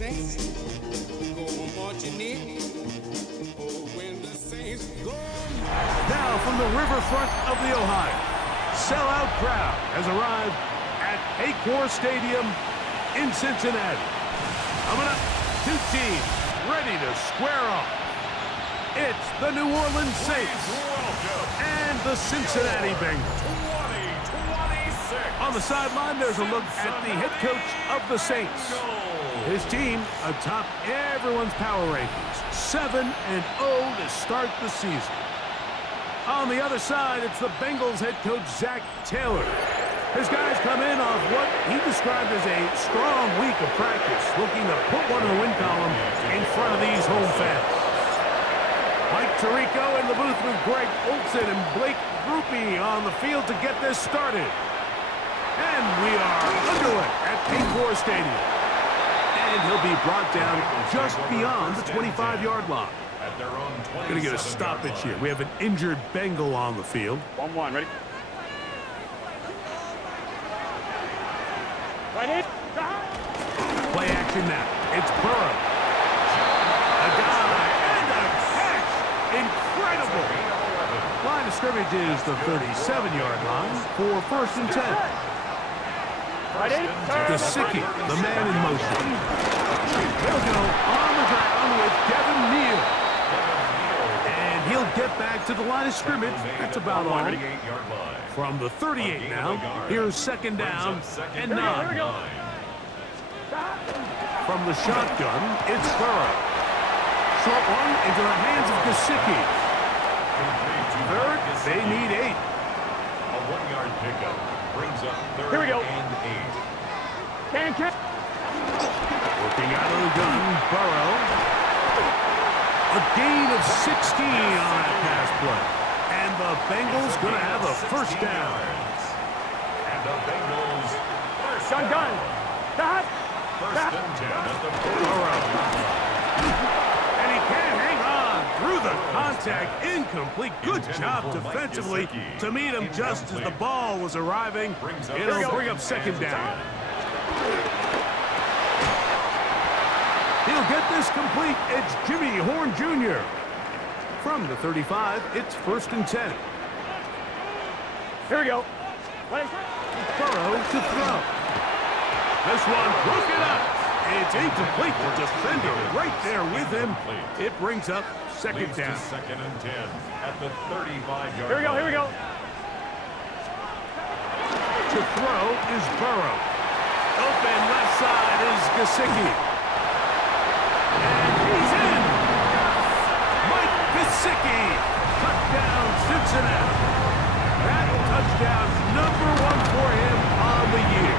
Saints go marching in. Oh, when the Saints go. Now from the riverfront of the Ohio, sellout crowd has arrived at Paycor Stadium in Cincinnati. Coming up, two teams ready to square off. It's the New Orleans Saints and the Cincinnati Bengals. On the sideline, there's a look at the head coach of the Saints. His team atop everyone's power rankings, 7-0 to start the season. On the other side, it's the Bengals head coach, Zach Taylor. His guys come in off what he described as a strong week of practice, looking to put one in the win column in front of these home fans. Mike Tirico in the booth with Greg Olson and Blake Grupe on the field to get this started. And we are underway at Paycor Stadium. And he'll be brought down just beyond the 25-yard line. Going to get a stoppage here. We have an injured Bengal on the field. 1-1, ready? Right in. Play action now. It's Burrow. A guy and a catch. Incredible. Line of scrimmage is the 37-yard line for 1st and 10. Right in. Gesicki, the man in motion. He'll go on the ground with Devin Neal. And he'll get back to the line of scrimmage. That's about all. From the 38 now, here's 2nd down and 9. From the shotgun, it's Burrow. Short one into the hands of Gesicki. Third, they need 8. A 1-yard pickup brings up 3rd Here we go. and 8. Can. Working out of the gun, Burrow. A gain of 16 on that pass play. And the Bengals going to have a 1st down. And the Bengals Gun. Stop. 1st and 10 at the Burrow. And he can't hang on through the contact. Incomplete. Good job defensively to meet him just as the ball was arriving. It'll bring up 2nd down. He'll get this complete. It's Jimmy Horn Jr. From the 35, it's 1st and 10. Here we go. Burrow to throw. This one broken up. It's incomplete. The defender right there with him. It brings up 2nd down. 2nd and 10 at the 35-yard Here we go. Here we go. To throw is Burrow. Open left side is Gesicki. And he's in. Mike Gesicki. Touchdown, Cincinnati. That touchdown #1 for him on the year.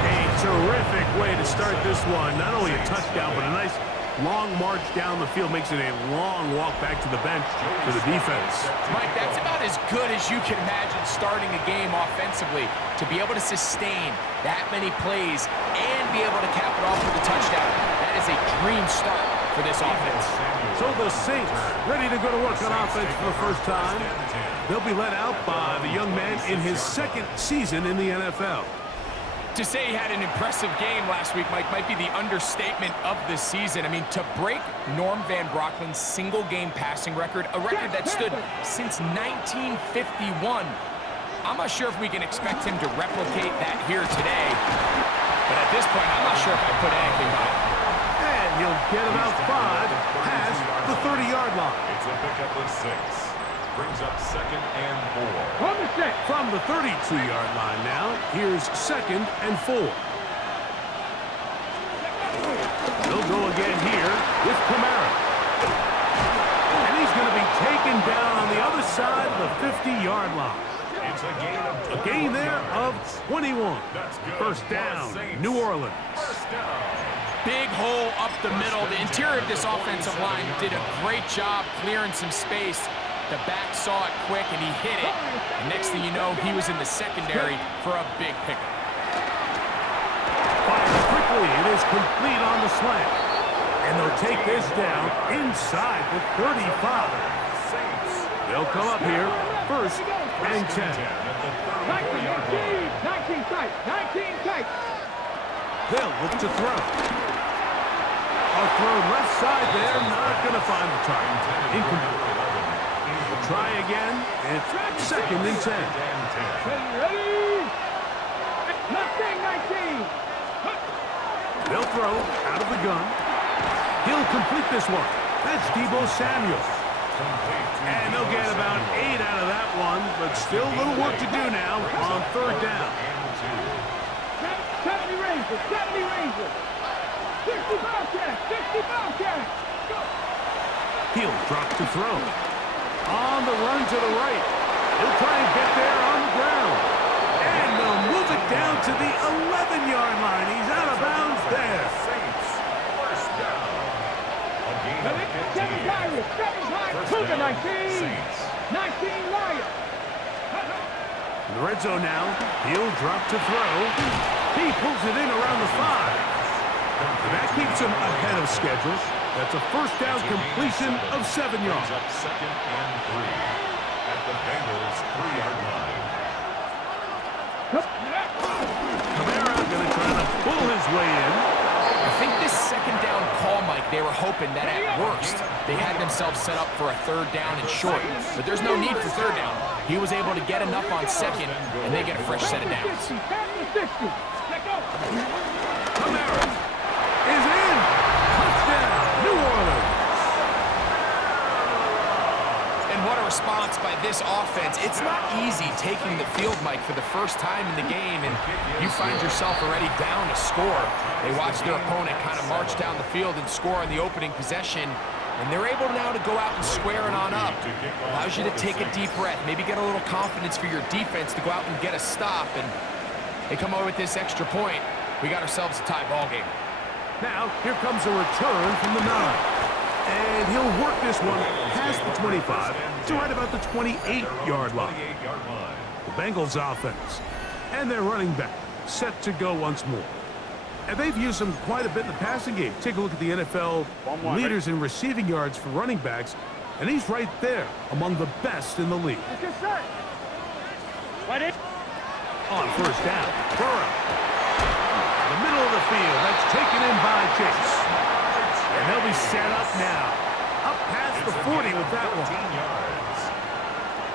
A terrific way to start this one. Not only a touchdown, but a nice long march down the field. Makes it a long walk back to the bench for the defense. Mike, that's about as good as you can imagine starting a game offensively. To be able to sustain that many plays and be able to cap it off with a touchdown. That is a dream start for this offense. So the Saints ready to go to work on offense for the first time. They'll be led out by the young man in his 2nd season in the NFL. To say he had an impressive game last week, Mike, might be the understatement of the season. I mean, to break Norm Van Brocklin's single-game passing record, a record that stood since 1951, I'm not sure if we can expect him to replicate that here today. But at this point, I'm not sure if I put anything on it. And he'll get about 5 past the 30-yard line. It's a pickup of 6. Brings up 2nd and 4. From the 32-yard line now, here's 2nd and 4. They'll go again here with Kamara. And he's going to be taken down on the other side of the 50-yard line. It's a gain there of 21. 1st down, New Orleans. Big hole up the middle. The interior of this offensive line did a great job clearing some space. The back saw it quick, and he hit it. And next thing you know, he was in the secondary for a big pickup. Fires quickly. It is complete on the slant. And they'll take this down inside the 35. They'll come up here 1st and 10. 19 tight. They'll look to throw. A throw left side there, not going to find the target. Incomplete. We'll try again. It's 2nd and 10. Ready? 19. They'll throw out of the gun. He'll complete this one. That's Deebo Samuel. And they'll get about 8 out of that one, but still a little work to do now on 3rd down. 70 Rangers, 60 Bobcats. Go. He'll drop to throw. On the run to the right. He'll try and get there on the ground. And they'll move it down to the 11-yard line. He's out of bounds there. Saints, first down. A gain of 15. 7 19. Saints. 19 Lions. In the red zone now. He'll drop to throw. He pulls it in around the 5. And that keeps him ahead of schedule. That's a first down completion of 7 yards. Up 2nd and 3 at the Bengals 3-yard line. Kamara going to try to pull his way in. I think this 2nd down call, Mike, they were hoping that at worst they had themselves set up for a 3rd down and short. But there's no need for 3rd down. He was able to get enough on 2nd, and they get a fresh set of downs. Kamara is in. Touchdown, New Orleans. And what a response by this offense. It's not easy taking the field, Mike, for the first time in the game, and you find yourself already down to score. They watch their opponent kind of march down the field and score on the opening possession, and they're able now to go out and square it on up. Allows you to take a deep breath, maybe get a little confidence for your defense to go out and get a stop, and they come away with this extra point. We got ourselves a tie ball game. Now, here comes a return from the 9. And he'll work this one past the 25 to right about the 28-yard line. The Bengals offense and their running back set to go once more. And they've used them quite a bit in the passing game. Take a look at the NFL leaders in receiving yards for running backs, and he's right there among the best in the league. On 1st down, Burrow. The middle of the field, that's taken in by Chase. And they'll be set up now. Up past the 40 with that one. Yards.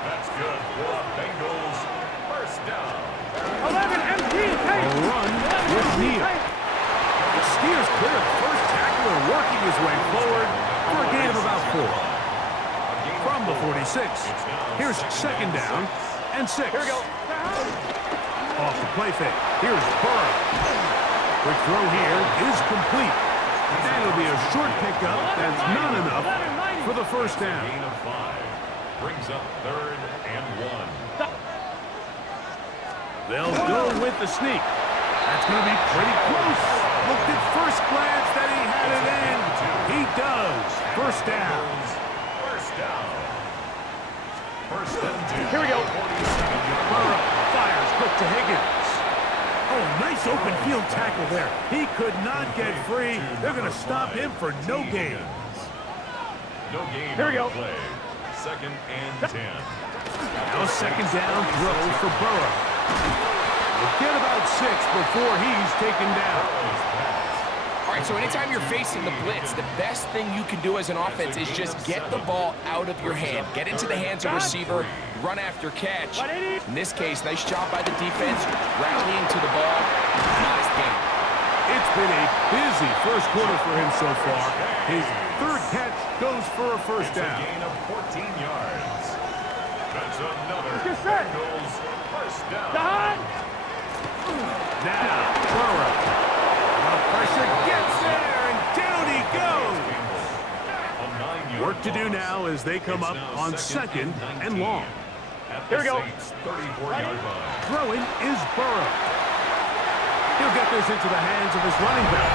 That's good for the Bengals. First down. 11 MT. A run with Neal. He steers clear of the first tackler, working his way forward for a gain of about 4. From the 46, here's 2nd down and 6. Here we go. Off the play fake. Here's Burrow. Quick throw here is complete. And it'll be a short pickup. That's not enough for the first down. Gain of 5. Brings up 3rd and 1. They'll go with the sneak. That's going to be pretty close. Looked at first glance that he had it in. He does. First down. First down. First and 10. Here we go. Burrow fires quick to Higgins. Oh, nice open field tackle there. He could not get free. They're going to stop him for no gain. No gain. Here we go. Play. 2nd and 10. Now 2nd down throw for Burrow. We'll get about 6 before he's taken down. All right, so anytime you're facing the blitz, the best thing you can do as an offense is just get the ball out of your hand. Get into the hands of receiver, run after catch. In this case, nice job by the defense, rallying to the ball. Nice game. It's been a busy first quarter for him so far. His 3rd catch goes for a first down. A gain of 14 yards. That's another set. Bengals first down. Now, Burrow. Pressure gets there, and down he goes. Work to do now as they come up on 2nd and long. Here we go. 34-yard line. Throwing is Burrow. He'll get this into the hands of his running back.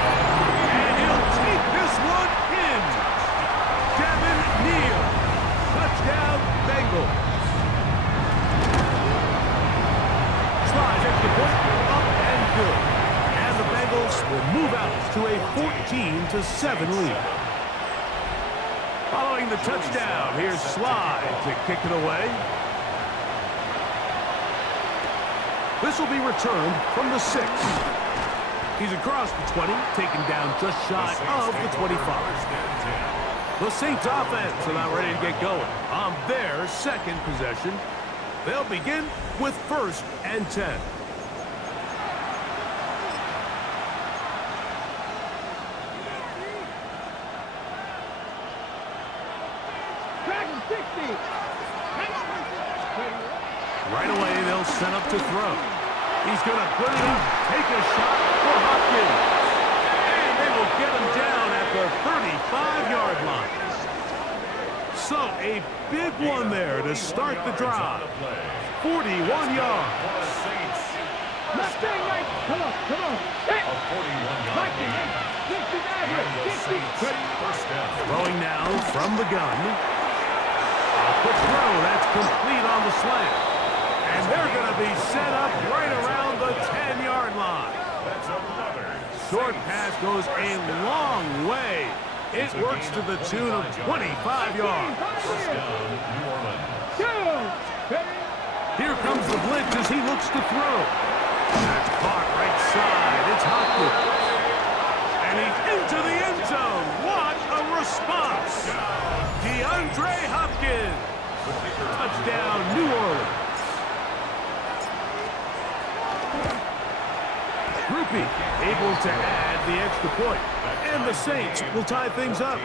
And he'll take this one in. Devin Neal. Touchdown, Bengals. Slides at the point, up and good. And the Bengals will move out to a 14-7 lead. Following the touchdown, here's Slide to kick it away. This will be returned from the 6. He's across the 20, taken down just shy of the 25. The Saints offense are now ready to get going on their second possession. They'll begin with 1st and 10. Dragon 60. Right away, they'll set up to throw. He's going to put it up, take a shot for Hopkins. And they will get him down at the 35-yard line. So a big one there to start the drive. 41 yards. Mustang Knight, come on. Hey. A 41-yard gain. 60. First down. Throwing now from the gun. A quick throw, that's complete on the slant. And they're going to be set up right around the 10-yard line. That's another. Short pass goes a long way. It works to the tune of 25 yards. First down, New Orleans. Here comes the blitz as he looks to throw. That's caught right side. It's Hopkins. And he's into the end zone. What a response. DeAndre Hopkins. Touchdown, New Orleans. Groupie able to add the extra point. And the Saints will tie things up.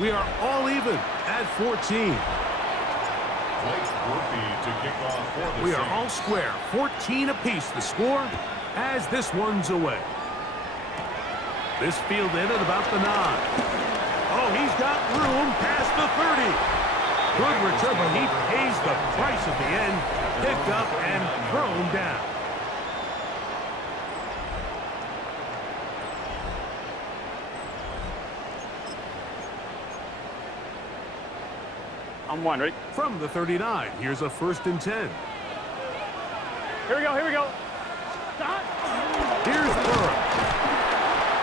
We are all even at 14. We are all square. 14 apiece the score as this one's away. This field in at about the 9. Oh, he's got room past the 30. Good return, but he pays the price at the end. Picked up and thrown down. I'm one, ready? From the 39, here's a 1st and 10. Here we go. Here's Burrow.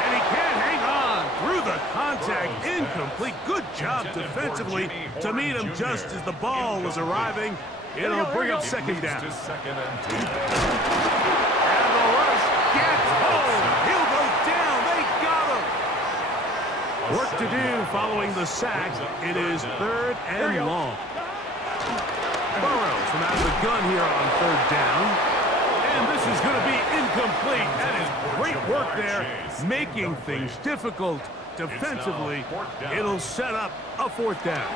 And he can't hang on through the contact. Incomplete. Good job defensively to meet him just as the ball was arriving. It'll bring up 2nd down. And the rush gets home. He'll go down. They got him. Work to do following the sack. It is 3rd and long. Burrows from out of the gun here on 3rd down. And this is going to be incomplete. That is great work there, making things difficult defensively. It'll set up a 4th down.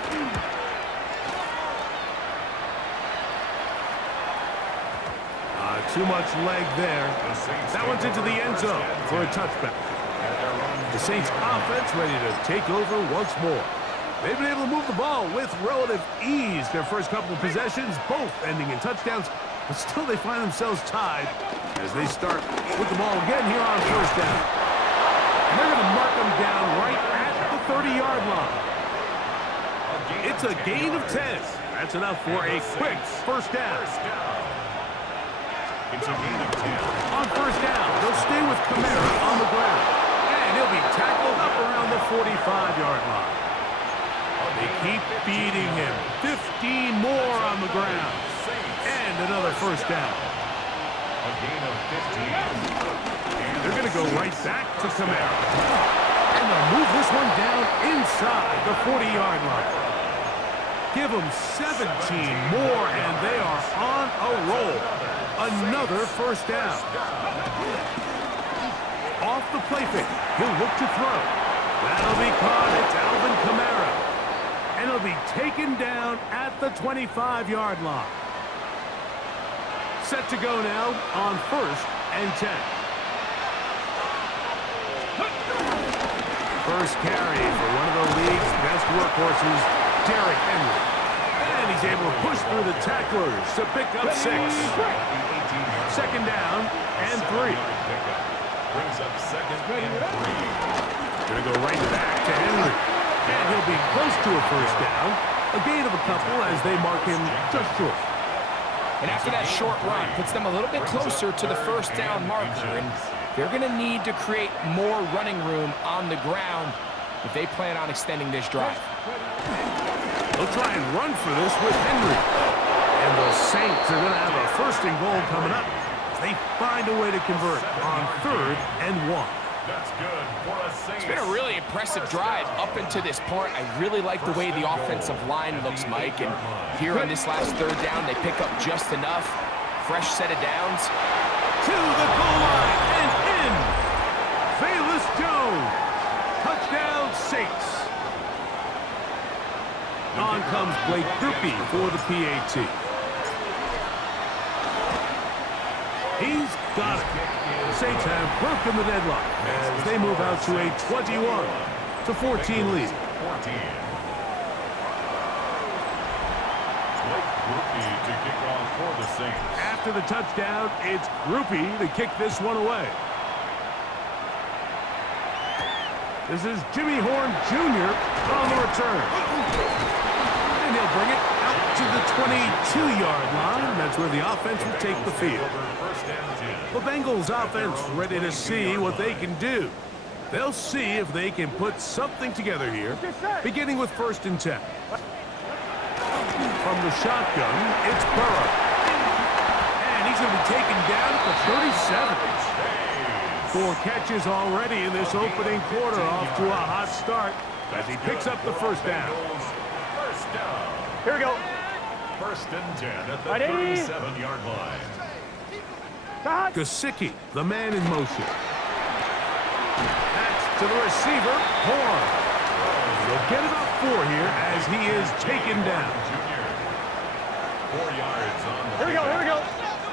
Too much leg there. That one's into the end zone for a touchback. The Saints offense ready to take over once more. They've been able to move the ball with relative ease their first couple of possessions, both ending in touchdowns, but still they find themselves tied as they start with the ball again here on 1st down. And they're going to mark them down right at the 30-yard line. It's a gain of 10. That's enough for a quick 1st down. It's a gain of 10. On 1st down, they'll stay with Kamara on the ground. And he'll be tackled up around the 45-yard line. They keep feeding him. 15 more on the ground. And another 1st down. A gain of 15. They're going to go right back to Kamara. And they'll move this one down inside the 40-yard line. Give them 17 more, and they are on a roll. Another 1st down. Off the play fake. He'll look to throw. That'll be caught. It's Alvin Kamara. And he'll be taken down at the 25-yard line. Set to go now on 1st and 10. First carry for one of the league's best workhorses, Derrick Henry. And he's able to push through the tacklers to pick up 6. 2nd down and 3. Brings up 2nd and 3. Going to go right back to Henry. And he'll be close to a 1st down. A gain of a couple as they mark him just short. And after that short run, puts them a little bit closer to the 1st down marker. And they're going to need to create more running room on the ground if they plan on extending this drive. They'll try and run for this with Henry. And the Saints are going to have a 1st and goal coming up They find a way to convert on 3rd and 1. That's good for a Saints. It's been a really impressive drive up until this point. I really like the way the offensive line looks, Mike. And here on this last 3rd down, they pick up just enough. Fresh set of downs. To the goal line and in. Velus Jones. Touchdown, Saints. On comes Blake Grupe for the PAT. He's got it. The Saints have broken the deadlock as they move out to a 21-14 lead. 14. Blake Grupe to kick off for the Saints. After the touchdown, it's Grupe to kick this one away. This is Jimmy Horn Jr. on the return. And he'll bring it out to the 22-yard line. That's where the offense will take the field. The Bengals offense ready to see what they can do. They'll see if they can put something together here, beginning with 1st and 10. From the shotgun, it's Burrow. And he's going to be taken down at the 37. 4 catches already in this opening quarter, off to a hot start as he picks up the 1st down. Here we go. 1st and 10 at the Ready? 37-yard line. Gesicki, the man in motion. That's to the receiver, Horn. He'll get about 4 here as he is taken down. Junior. 4 yards on the Here we go, here we go.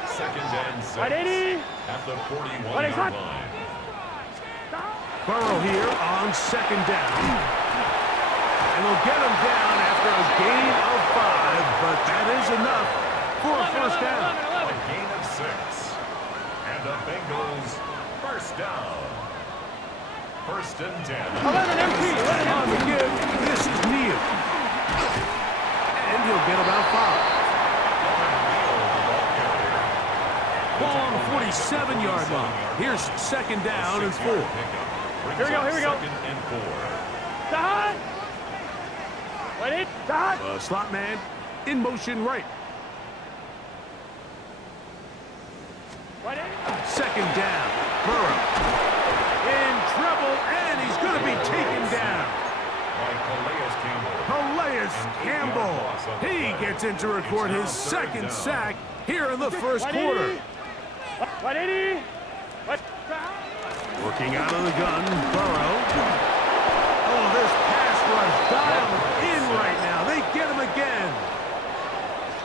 2nd and 6 Ready? at the 41-yard line. Burrow here on 2nd down. And they'll get him down after a gain of 5, but that is enough for a 1st down. A gain of 6. And the Bengals 1st down. 1st and 10. 11 empty. On the give, this is Neal. And he'll get about 5. Ball on the 47-yard line. Here's 2nd down and 4. Here we go, here we go. 2nd and 4. Start. Ready? Start. Slot man in motion right. Ready? 2nd down. Burrow in trouble, and he's going to be taken down. By Calais Campbell. He gets in to record his 2nd sack here in the 1st quarter. Ready? Working out of the gun, Burrow. Oh, this pass rush dialed in right now. They get him again.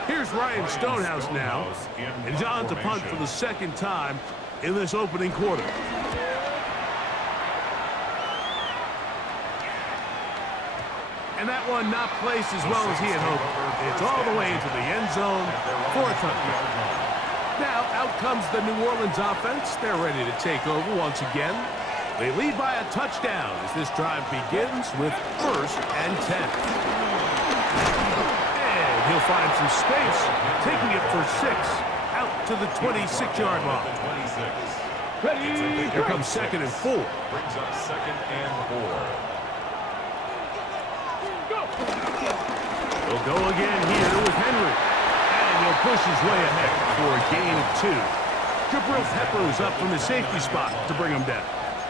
Here's Ryan Stonehouse now. And he's on to punt for the 2nd time in this opening quarter. And that one not placed as well as he had hoped. It's all the way into the end zone for a touchdown. Now, out comes the New Orleans offense. They're ready to take over once again. They lead by a touchdown as this drive begins with 1st and 10. And he'll find some space, taking it for 6, out to the 26-yard line. Here comes 2nd and 4. Brings up 2nd and 4. He'll go again here with Henry. And he'll push his way ahead for a gain of 2. Jabril Peppers up from the safety spot to bring him down.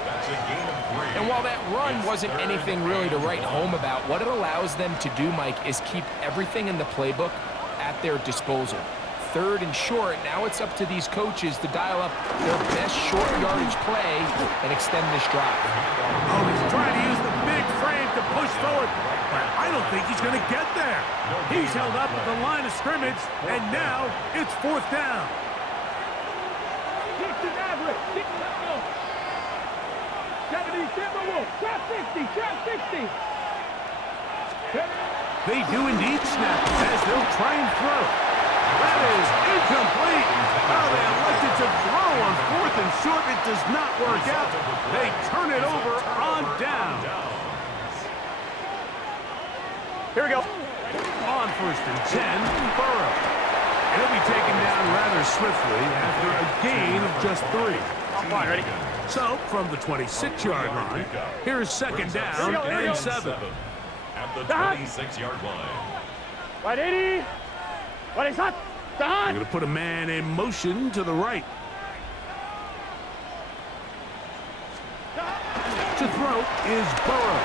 That's a gain of 3. And while that run wasn't anything really to write home about, what it allows them to do, Mike, is keep everything in the playbook at their disposal. 3rd and short, now it's up to these coaches to dial up their best short yardage play and extend this drive. Oh, he's trying to use the big frame to push forward. But I don't think he's going to get there. He's held up at the line of scrimmage, and now it's 4th down. They do indeed snap as they'll try and throw. That is incomplete. Oh, they elected to throw on 4th and short. It does not work out. They turn it over on down. Here we go. On 1st and 10, Burrow. And he'll be taken down rather swiftly after a gain of just 3. Fine, ready? So, from the 26-yard line, here's 2nd down and 7. At the 26-yard line. Ready? Ready, shot. They're going to put a man in motion to the right. To throw is Burrow.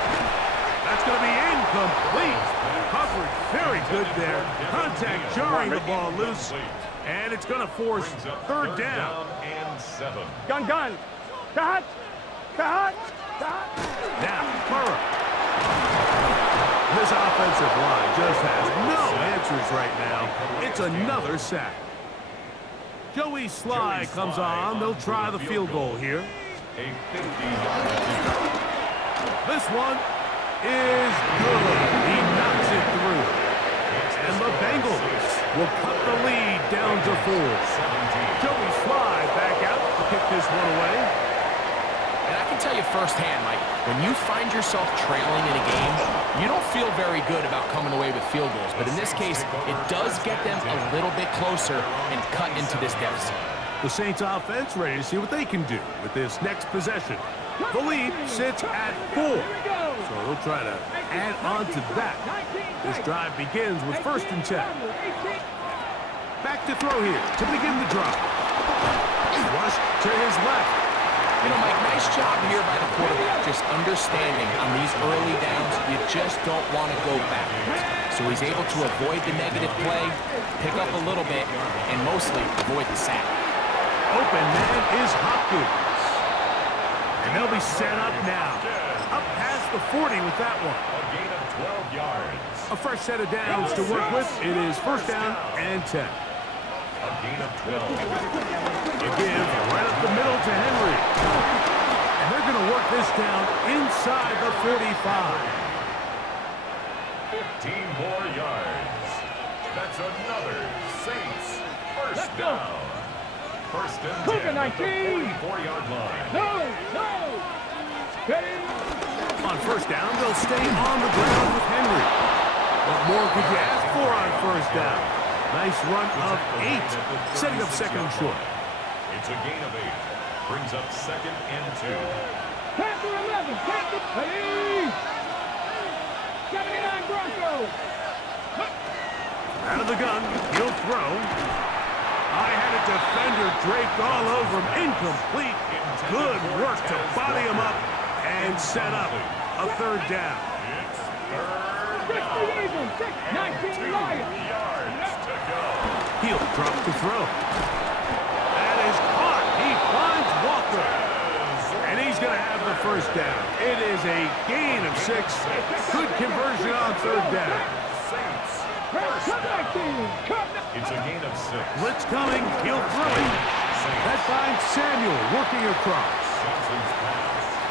That's going to be incomplete. Coverage very good there. Contact jarring the ball loose. And it's going to force third down. And 7. Gun. Cut. Now, Burrow. This offensive line just has no answers right now. It's another sack. Joey Sly comes on. They'll try the field goal here. A 50-yard attempt. This one is good. He knocks it through. And the Bengals will cut the lead down to 4. Joey Sly back out to kick this one away. And I can tell you firsthand, Mike, when you find yourself trailing in a game, you don't feel very good about coming away with field goals. But in this case, it does get them a little bit closer and cut into this deficit. The Saints offense ready to see what they can do with this next possession. The lead sits at 4. So they'll try to add on to that. This drive begins with 1st and 10. Back to throw here to begin the drive. Rush to his left. You know, Mike, nice job here by the quarterback, just understanding on these early downs, you just don't want to go backwards. So he's able to avoid the negative play, pick up a little bit, and mostly avoid the sack. Open man is Hopkins. And they'll be set up now. Up past the 40 with that one. A gain of 12 yards. A fresh set of downs to work with. It is 1st down and 10. A gain of 12. A give right up the middle to Henry. And they're going to work this down inside the 45. 15 more yards. That's another Saints first down. 1st and 10 at the 44-yard line. On 1st down, they'll stay on the ground with Henry. What more could you ask for on 1st down? Nice run of 8, setting up 2nd and short. It's a gain of 8. Brings up 2nd and 2. Panther 11. Ready. 79 Broncos. Out of the gun, he'll throw. I had a defender draped all over him. Incomplete. Good work to body him up and set up a 3rd down. It's 3rd down. 19 Lions. Yards to go. He'll drop to throw. That is caught. He finds Walker. And he's going to have the 1st down. It is a gain of 6. Good conversion on 3rd down. Saints first down. It's a gain of 6. Blitz coming. He'll throw it. That finds Samuel working across.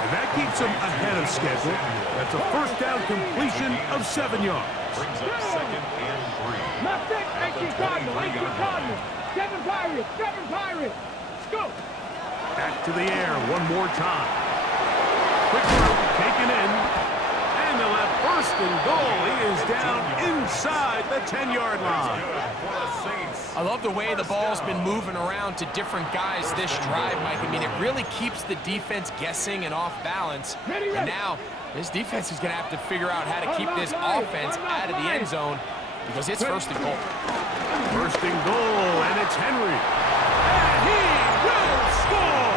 And that keeps him ahead of schedule. That's a 1st down completion of 7 yards. Brings up 2nd and 3. Not 6. 18 Cardinals. 7 Pirates. Go. Back to the air one more time. Quick throw taken in. And they'll have 1st and goal. He is down inside the 10-yard line. I love the way the ball's been moving around to different guys this drive, Mike. I mean, it really keeps the defense guessing and off balance. And now, this defense is going to have to figure out how to keep this offense out of the end zone because it's 1st and goal. 1st and goal, and it's Henry. And he will score!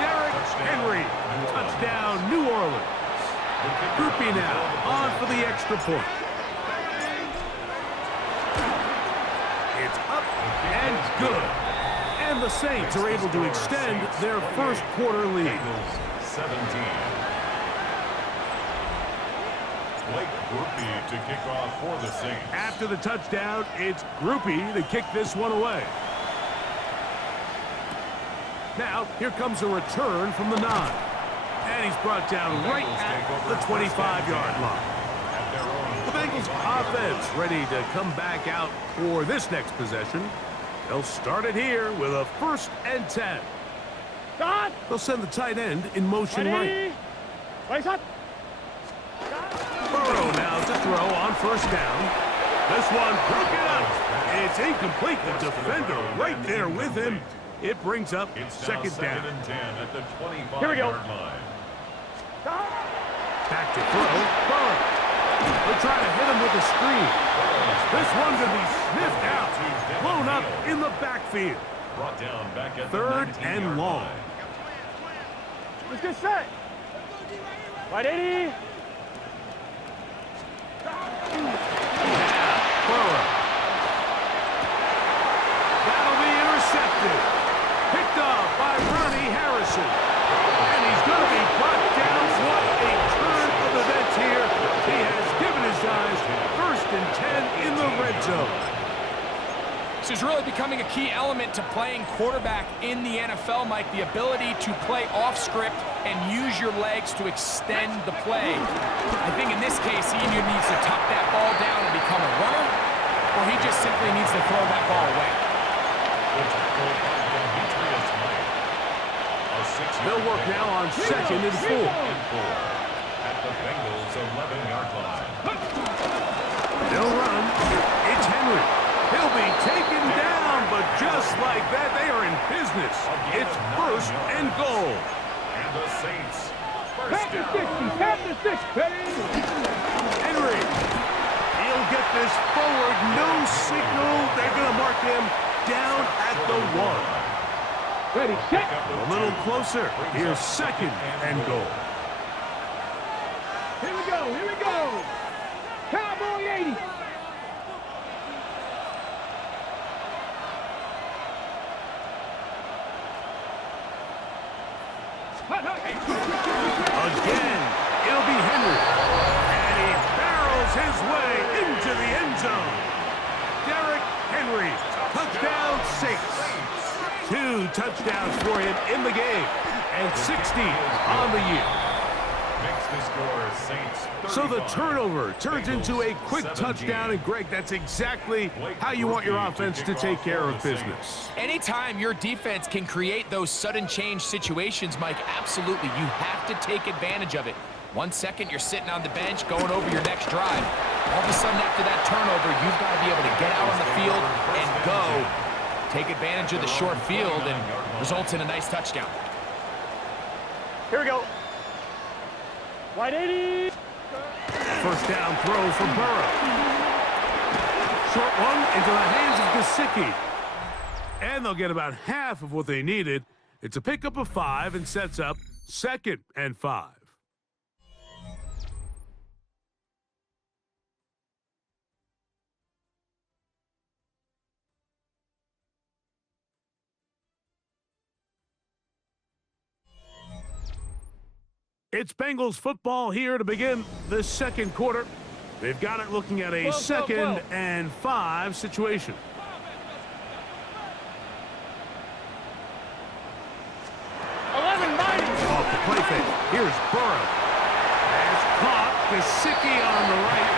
Derrick Henry, touchdown, New Orleans. Groupie now, on for the extra point. It's up and good. And the Saints are able to extend their 1st quarter lead. 17. Blake Groupie to kick off for the Saints. After the touchdown, it's Groupie to kick this one away. Now, here comes a return from the 9. And he's brought down right at the 25-yard line. The Bengals offense ready to come back out for this next possession. They'll start it here with a 1st and 10. They'll send the tight end in motion right. Burrow now to throw on 1st down. This one broken up. It's incomplete. The defender right there with him. It brings up 2nd down. 2nd and 10 at the 25-yard Here we go. line. Back to throw. Burrow. They're trying to hit him with a screen. This one could be sniffed out. Blown up in the backfield. Brought down back at the 3rd 19-yard and long. line. Let's get set. Right 80. Burrow. That'll be intercepted. Picked off by Ronnie Harrison. And he's going to be brought down. What a turn of events here. He has given his guys 1st and 10 in the red zone. This is really becoming a key element to playing quarterback in the NFL, Mike, the ability to play off script and use your legs to extend the play. I think in this case, he either needs to tuck that ball down and become a runner, or he just simply needs to throw that ball away. They'll work now on 2nd and 4. At the Bengals' 11-yard line. They'll run. It's Henry. He'll be taken down, but just like that, they are in business. It's 1st and goal. And the Saints, Pass first the down. 60. Pass the 6, Petty. Henry. He'll get this forward. No signal. They're going to mark him down at the 1. Ready, set. A little closer. Here's 2nd and goal. Here we go. Here we go. Cowboy 80. Again, it'll be Henry. And he barrels his way into the end zone. Derrick Henry, touchdown Saints. 2 touchdowns for him in the game. And 60 on the year. Makes the score Saints 35. So the turnover turns into a quick touchdown. And Greg, that's exactly how you want your offense to take care of business. Anytime your defense can create those sudden change situations, Mike, absolutely, you have to take advantage of it. 1 second, you're sitting on the bench, going over your next drive. All of a sudden, after that turnover, you've got to be able to get out on the field and go. Take advantage of the short field and results in a nice touchdown. Here we go. Right 80. First down throw for Burrow. Short one into the hands of Gesicki. And they'll get about half of what they needed. It's a pickup of 5 and sets up 2nd and 5. It's Bengals football here to begin the 2nd quarter. They've got it looking at a 2nd and 5 situation. Off the play fake. Here's Burrow. Has caught Gesicki on the right.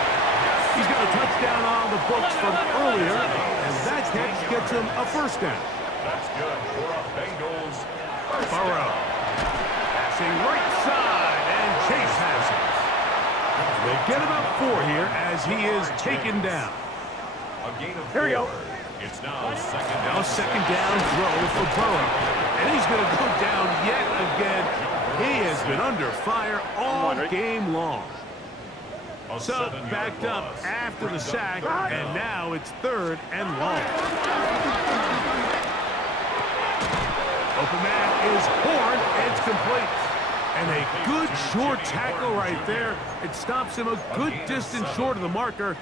He's got a touchdown on the books from earlier, and that catch gets him a 1st down. That's good for a Bengals first Burrow. down. Passing right side, and Chase has it. They get about 4 here as he is taken down. A gain of 4. Here we go. It's now 2nd Now down. 2nd down throw for Burrow. And he's going to go down yet again. He has been under fire all game long. A So 7-yard backed up loss. after the Brings up sack, 3rd and down. now it's 3rd and long. Open man is Horn, and it's complete. And a good short tackle right there. It stops him a good distance short of the marker.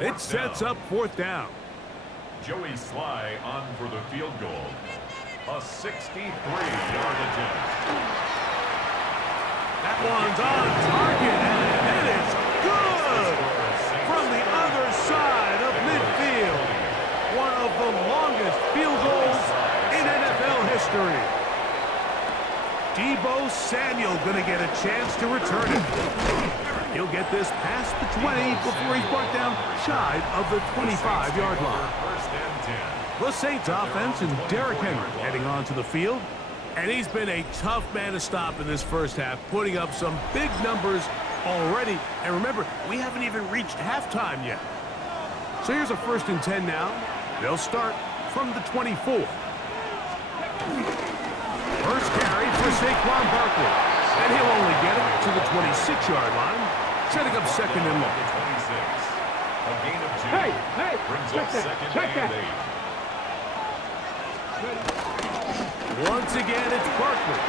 It sets up 4th down. Joey Sly on for the field goal. A 63-yard attempt. That one's on target, and it is good from the other side of midfield. One of the longest field goals in NFL history. Deebo Samuel going to get a chance to return it. He'll get this past the 20 before he's brought down shy of the 25-yard line. First and 10. The Saints offense and Derrick Henry heading onto the field. And he's been a tough man to stop in this first half, putting up some big numbers already. And remember, we haven't even reached halftime yet. So here's a 1st and 10 now. They'll start from the 24. First carry for Saquon Barkley. And he'll only get it to the 26-yard line, setting up 2nd and long. 26. A gain of 2. Hey, Brings check up that, 2nd check and that. 8. Once again, it's Barkley.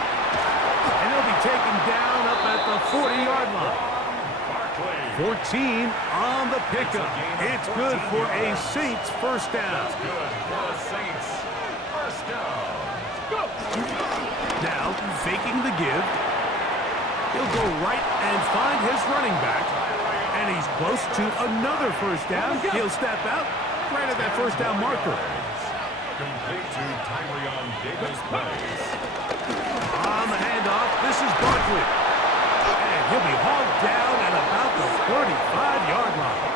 And he'll be taken down up at the 40-yard line. 14 on the pickup. It's good for a Saints first down. Good for the Saints. First down. Now, faking the give. He'll go right and find his running back. And he's close to another first down. He'll step out right at that first down marker. Complete to Tyrion Davis-Price. On the handoff, this is Barkley. And he'll be hauled down at about the 35-yard line.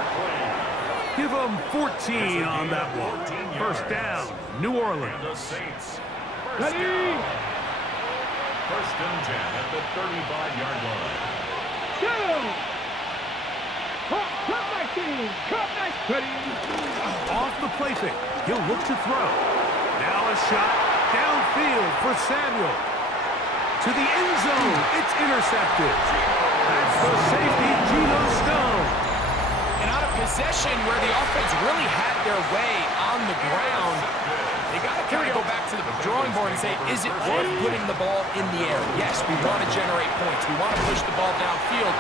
Give him 14 on that one. First down, New Orleans. And the Saints. Ready? Down. First and 10 at the 35-yard line. Go! Cut 19! Cut 19! Ready? Off the play fake. He'll look to throw. Now a shot downfield for Samuel. To the end zone. It's intercepted. That's the safety, Geno Stone. And on a possession where the offense really had their way on the ground, they got to kind of go back to the drawing board and say, is it worth putting the ball in the air? Yes, we want to generate points. We want to push the ball downfield.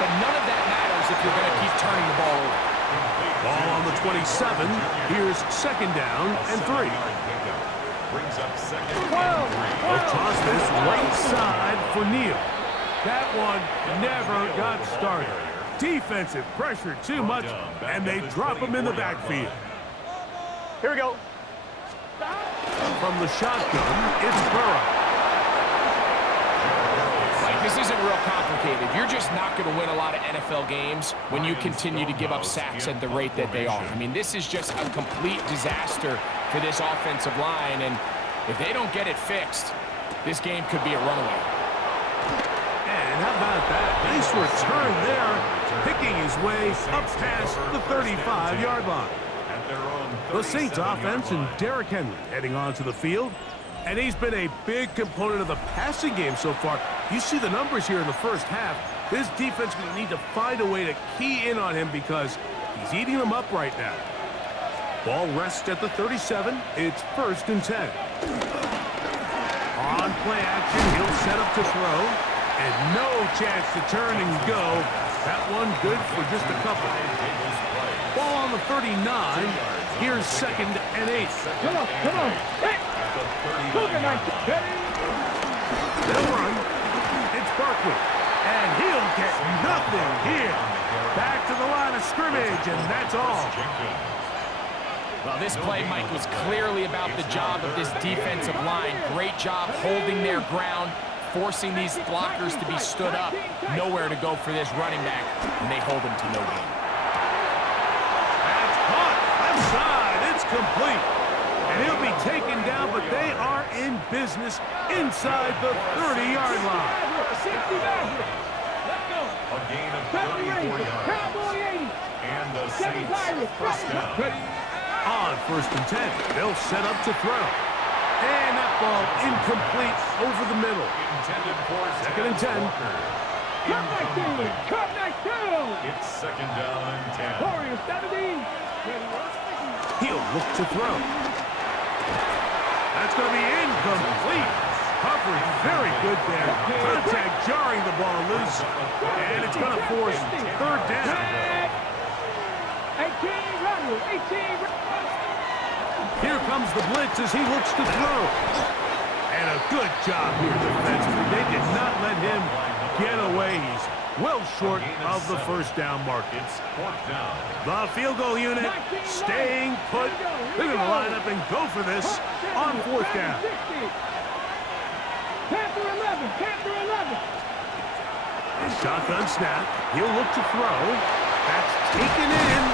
But none of that matters if you're going to keep turning the ball over. Ball on the 27. Here's second down and 3. Brings up second and 3. They'll toss this right side for Neal. That one never got started. Defensive pressure too much, and they drop him in the backfield. Here we go. From the shotgun, it's Burrow. This isn't real complicated. You're just not going to win a lot of NFL games when you continue to give up sacks at the rate that they are. I mean, this is just a complete disaster for this offensive line, and if they don't get it fixed, this game could be a runaway. And how about that? Nice return there, picking his way up past the 35-yard line. The Saints offense and Derrick Henry heading onto the field. And he's been a big component of the passing game so far. You see the numbers here in the first half. This defense will need to find a way to key in on him because he's eating them up right now. Ball rests at the 37. It's first and 10. On play action, he'll set up to throw. And no chance to turn and go. That one good for just a couple. Ball on the 39. Here's second and 8. Come on, come on. Hey! Cougar 19. They'll run. It's Barkley. And he'll get nothing here. Back to the line of scrimmage, and that's all. Well, this play, Mike, was clearly about the job of this defensive line. Great job holding their ground, forcing these blockers to be stood up. Nowhere to go for this running back, and they hold him to no gain. That's caught. Left side. It's complete. And he'll be taken down, but they are in business inside the 30-yard line. A gain of 34 yards. Cowboy 80. And the Saints first down. On first and 10, they'll set up to throw. And that ball incomplete over the middle. Intended for Second and 10. Cut 19. Cut 19. It's second down and 10. Warriors 70. He'll look to throw. That's going to be incomplete. Coverage very good there. Contact jarring the ball loose. And it's going to force third down. 18 runner. 18 runner. Here comes the blitz as he looks to throw. And a good job here defensively. They did not let him get away. He's well short of the first down mark. It's fourth down. The field goal unit staying put. They're going to line up and go for this on fourth down. Panther 11. Panther 11. Shotgun snap. He'll look to throw. That's taken in.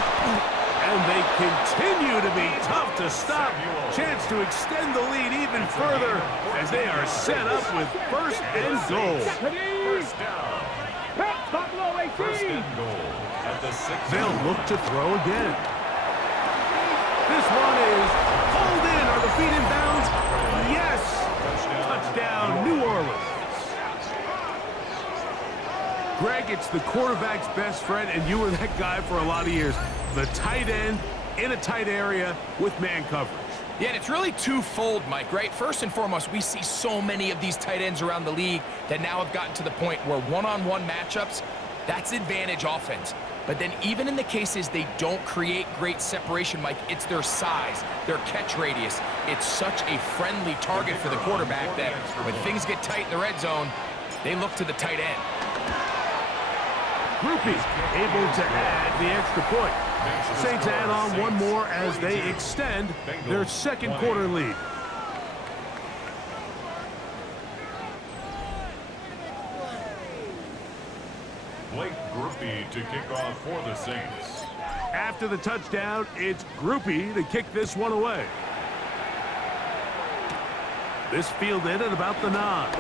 And they continue to be tough to stop. Chance to extend the lead even further as they are set up with first and goal. First down. First and goal at the 6. They'll look to throw again. This one is pulled in. Are the feet in bounds? Yes. Touchdown, New Orleans. Greg, it's the quarterback's best friend, and you were that guy for a lot of years. The tight end in a tight area with man coverage. Yeah, and it's really twofold, Mike, right? First and foremost, we see so many of these tight ends around the league that now have gotten to the point where one-on-one matchups, that's advantage offense. But then even in the cases they don't create great separation, Mike, it's their size, their catch radius. It's such a friendly target for the quarterback that when things get tight in the red zone, they look to the tight end. Groupie able to add the extra point. Saints add on one more as they extend their second quarter lead. Blake Groupie to kick off for the Saints. After the touchdown, it's Groupie to kick this one away. This fielded at about the 9.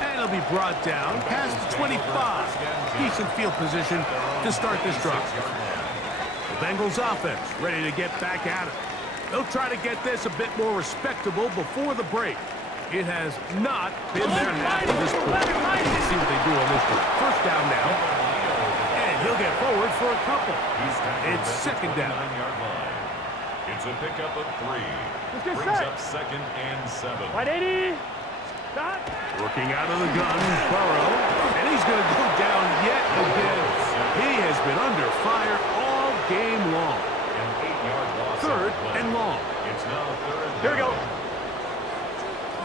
And it'll be brought down past the 25. Decent field position to start this drive. The Bengals offense ready to get back at it. They'll try to get this a bit more respectable before the break. It has not been their half to this point. Let's see what they do on this one. First down now. And he'll get forward for a couple. It's second down. It's a pickup of 3. Brings up second and 7. 180. Stop. Working out of the gun, Burrow. And he's going to go down yet again. He has been under fire all game long. An 8-yard loss. Third and long. It's now third and Here we go.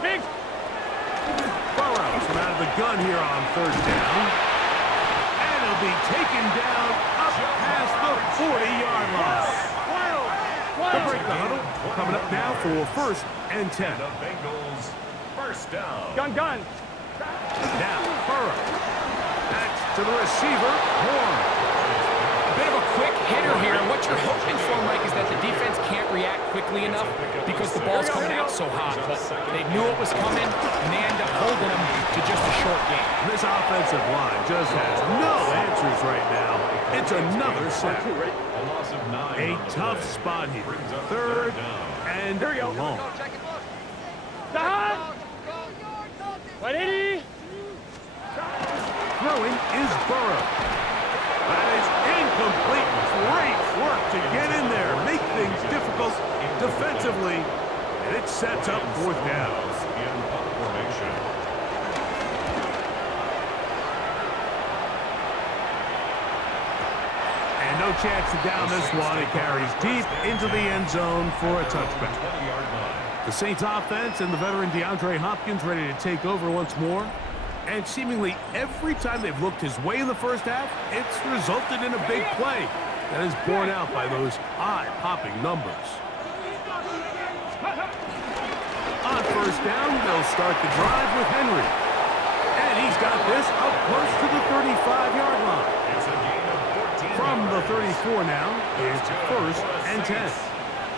Big. Burrow from out of the gun here on third down. And he'll be taken down up past the 40-yard line. They'll break the huddle. Coming up now for first and 10. The Bengals first down. Gun. Now, Burrow. That's to the receiver, Horn. A bit of a quick hitter here, and what you're hoping for, Mike, is that the defense can't react quickly enough because the ball's coming out so hot. But they knew it was coming, and they end up holding them to just a short game. This offensive line just has no answers right now. It's another sack. A loss of 9. A tough spot here. Third and long. Stop. 180. Throwing is Burrow. That is incomplete. Great work to get in there, make things difficult defensively, and it sets up fourth down. In punt formation. And no chance to down this one. It carries deep into the end zone for a touchback. 20-yard line. The Saints offense and the veteran DeAndre Hopkins ready to take over once more. And seemingly every time they've looked his way in the first half, it's resulted in a big play that is borne out by those eye-popping numbers. On first down, they'll start the drive with Henry. And he's got this up close to the 35-yard line. It's a gain of 14. From the 34 now, it's first and 10.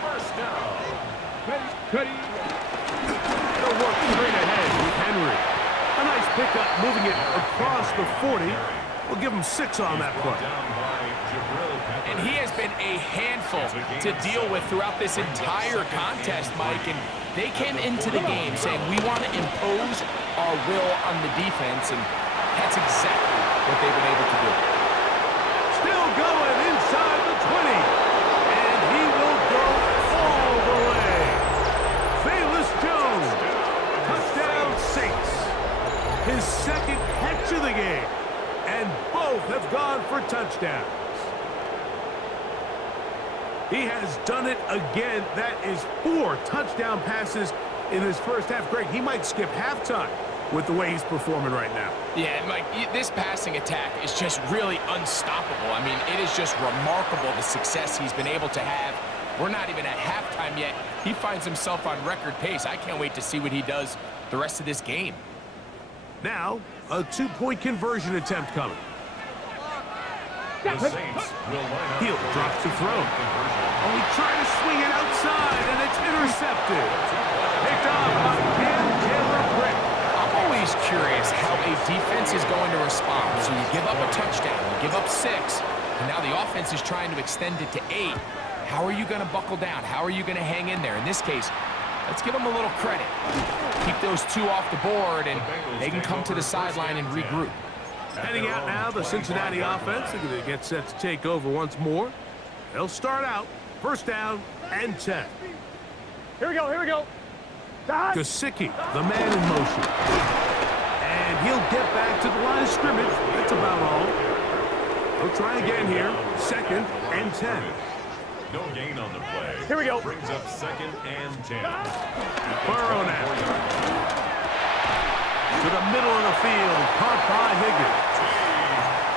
First down. They'll work straight ahead with Henry. A nice pickup moving it across the 40. We'll give him 6 on that play. And he has been a handful to deal with throughout this entire contest, Mike. And they came into the game saying, we want to impose our will on the defense, and that's exactly what they've been able to do. Still going inside the 20. And he will go all the way. Velus Jones. Touchdown Saints. His second catch of the game. And both have gone for touchdowns. He has done it again. That is 4 touchdown passes in his first half. Greg, he might skip halftime with the way he's performing right now. Yeah, Mike, this passing attack is just really unstoppable. I mean, it is just remarkable the success he's been able to have. We're not even at halftime yet. He finds himself on record pace. I can't wait to see what he does the rest of this game. Now, a 2-point conversion attempt coming. The Saints will line up. Hill drops the throw. Oh, he tried to swing it outside, and it's intercepted. Picked off by Cam Taylor-Britt. I'm always curious how a defense is going to respond. So you give up a touchdown, you give up 6, and now the offense is trying to extend it to 8. How are you going to buckle down? How are you going to hang in there? In this case, let's give them a little credit. Keep those 2 off the board, and they can come to the sideline and regroup. Heading out now, the Cincinnati offense. They're going to get set to take over once more. They'll start out first down and 10. Here we go, here we go. Dodge. Gesicki, the man in motion. And he'll get back to the line of scrimmage. That's about all. He'll try again here. 2nd and 10. No gain on the play. Here we go. Brings up 2nd and 10. Burrow now. To the middle of the field. Caught by Higgins.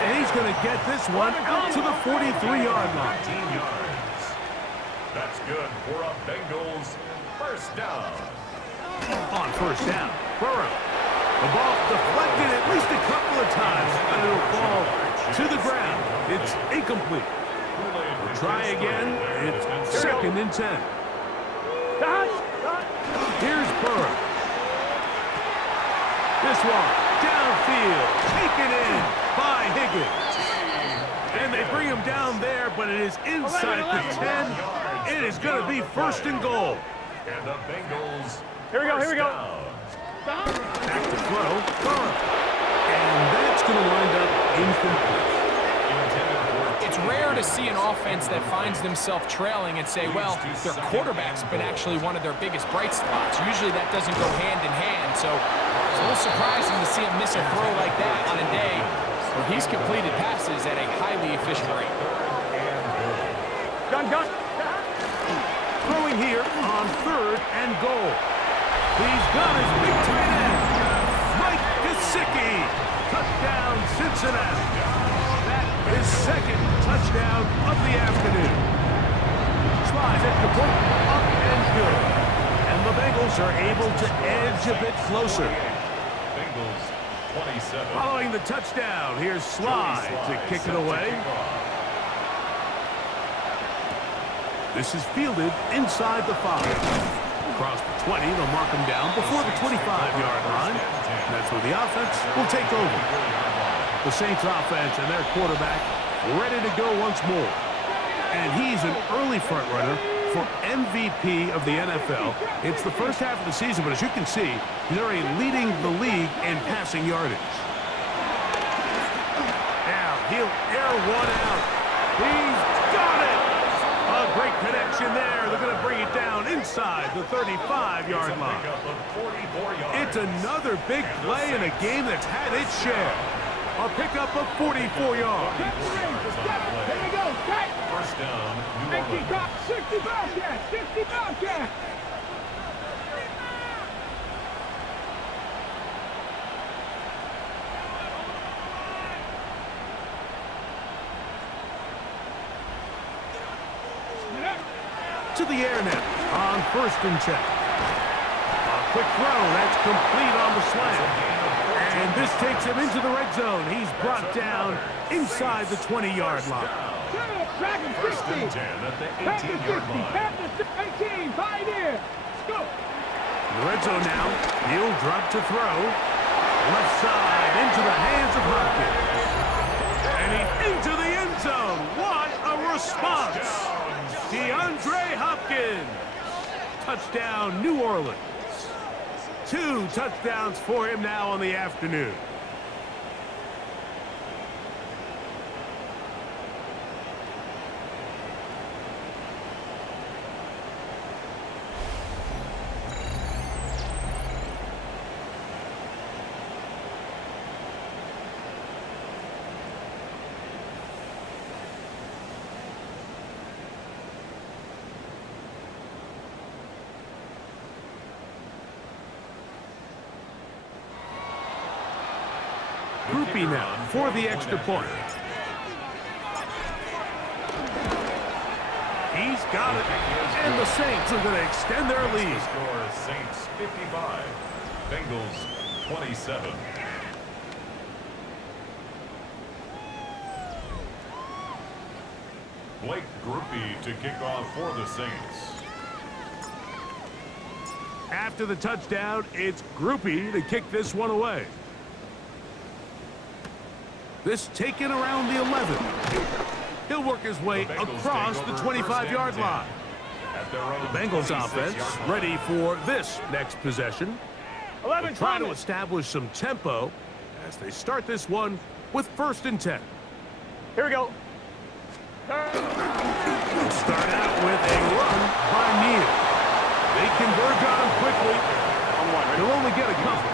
And he's going to get this one out to the 43-yard line. 15 yards. That's good for a Bengals first down. On first down, Burrow. The ball deflected at least a couple of times, and it'll fall to the ground. It's incomplete. We'll try again. It's 2nd and 10. Here's Burrow. This one, downfield, taken in by Higgins. And they bring him down there, but it is inside the 10. It is going to be 1st and goal. And the Bengals. Here we go, here we go. Back to throw, Burrow. And that's going to wind up incomplete. It's rare to see an offense that finds themselves trailing and say, well, their quarterback's been actually one of their biggest bright spots. Usually that doesn't go hand in hand, so it's a little surprising to see him miss a throw like that on a day where he's completed passes at a highly efficient rate. Gun. Throwing here on 3rd and goal. He's got his big tight end, Mike Gesicki. Touchdown, Cincinnati. That is 2nd touchdown of the afternoon. Slides at the point, up and good. And the Bengals are able to edge a bit closer. Bengals 27. Following the touchdown, here's Slide to kick it away. This is fielded inside the 5. Across the 20, they'll mark him down before the 25-yard line. And that's where the offense will take over. The Saints offense and their quarterback ready to go once more. And he's an early front runner for MVP of the NFL. It's the first half of the season, but as you can see, he's already leading the league in passing yardage. Now he'll air one out. He's got it! A great connection there. They're going to bring it down inside the 35-yard line. It's another big play in a game that's had its share. A pickup of 44 yards. Here we go. First down, New 50 Orleans. top, 60 Bobcat, 60 Bobcat. To the air now on 1st and 10. A quick throw. That's complete on the slant. And this takes him into the red zone. He's brought down inside the 20-yard line. Dragon 60. First and 10 at the 18-yard line. Panthers 18, pioneer. Let's go. In the red zone now. He'll drop to throw. Left side into the hands of Hopkins. And he's into the end zone. What a response. DeAndre Hopkins. Touchdown, New Orleans. 2 touchdowns for him now on the afternoon. Groupie now for the extra point. He's got it. And the Saints are going to extend their lead. Score Saints 55, Bengals 27. Blake Groupie to kick off for the Saints. After the touchdown, it's Groupie to kick this one away. This taken around the 11. He'll work his way across the 25-yard line. The Bengals offense ready for this next possession. They'll try to establish some tempo as they start this one with 1st and 10. Here we go. Start out with a run by Neal. They converge on him quickly. He'll only get a couple.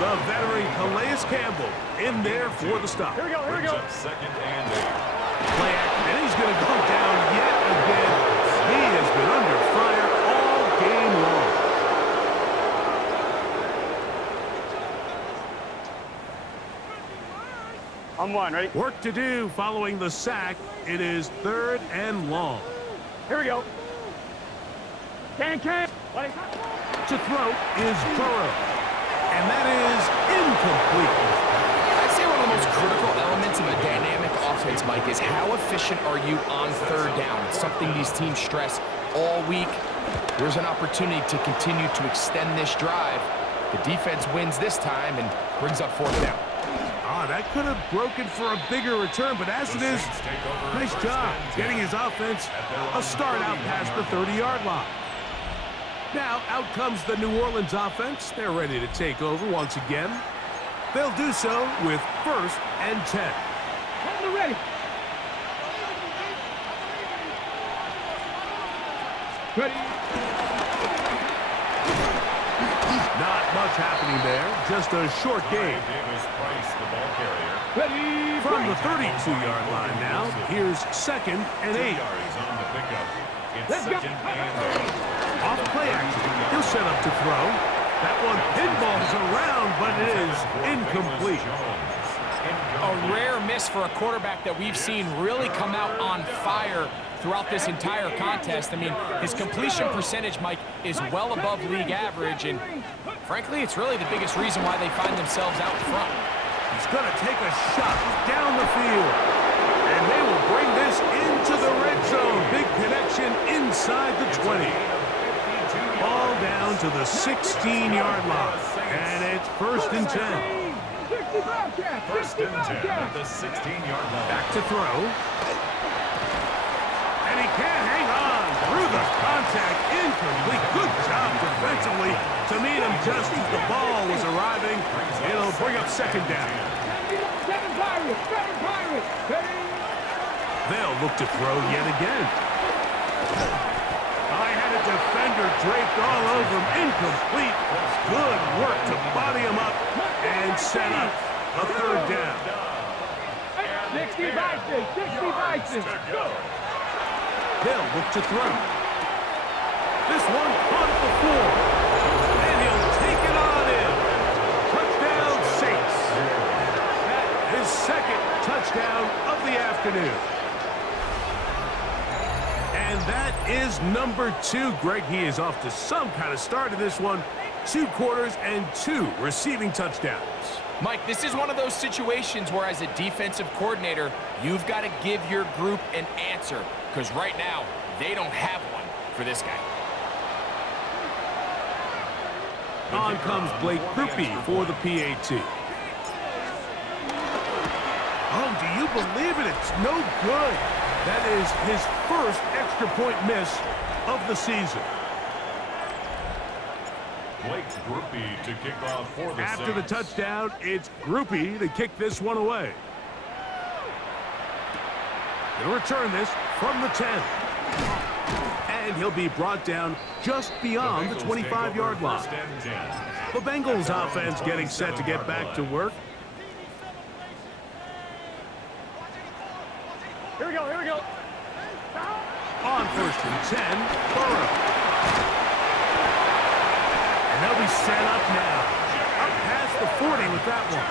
The veteran Calais Campbell in there for the stop. Here we go, here we go. Second and 8. Play action, and he's going to go down yet again. He has been under fire all game long. On one, ready? Work to do following the sack. It is 3rd and long. Here we go. Can. To throw is Burrow. And that is incomplete. I'd say one of the most critical elements of a dynamic offense, Mike, is how efficient are you on 3rd down? It's something these teams stress all week. There's an opportunity to continue to extend this drive. The defense wins this time and brings up 4th down. That could have broken for a bigger return, but as it is, nice job getting his offense a start out past the 30-yard line. Now, out comes the New Orleans offense. They're ready to take over once again. They'll do so with 1st and 10. On the ready. Ready. Not much happening there, just a short game. Ready. From the 32-yard line now, here's 2nd and 8. Let's go. Off play action, he'll set up to throw. That one pinballs around, but it is incomplete. A rare miss for a quarterback that we've seen really come out on fire throughout this entire contest. I mean, his completion percentage, Mike, is well above league average, and frankly, it's really the biggest reason why they find themselves out front. He's going to take a shot down the field, and they will bring this into the red zone. Big connection inside the 20. Ball down to the 16-yard line, and it's 1st and 10. 1st and 10 at the 16-yard line. Back to throw. And he can't hang on through the contact. Incomplete. Good job defensively to meet him just as the ball was arriving. It'll bring up 2nd down. Seven Pirates. They'll look to throw yet again. I had a defender draped all over him. Incomplete. Good work to body him up and set up a 3rd down. 65. They'll look to throw. This one caught at the 4. And he'll take it on in. Touchdown, Saints. That is 2nd touchdown of the afternoon. And that is number 2. Greg, he is off to some kind of start in this one. 2 quarters and 2 receiving touchdowns. Mike, this is one of those situations where as a defensive coordinator, you've got to give your group an answer, because right now, they don't have one for this guy. On comes Blake Grupe for the PAT. Oh, do you believe it? It's no good. That is his 1st extra point miss of the season. Blake Grupe to kick off for the After the Saints. touchdown, it's Grupe to kick this one away. He'll return this from the 10. And he'll be brought down just beyond the 25-yard line. The Bengals offense getting set to get back to work. Here we go. On 1st and 10, Burrow. And they'll be set up now. Up past the 40 with that one.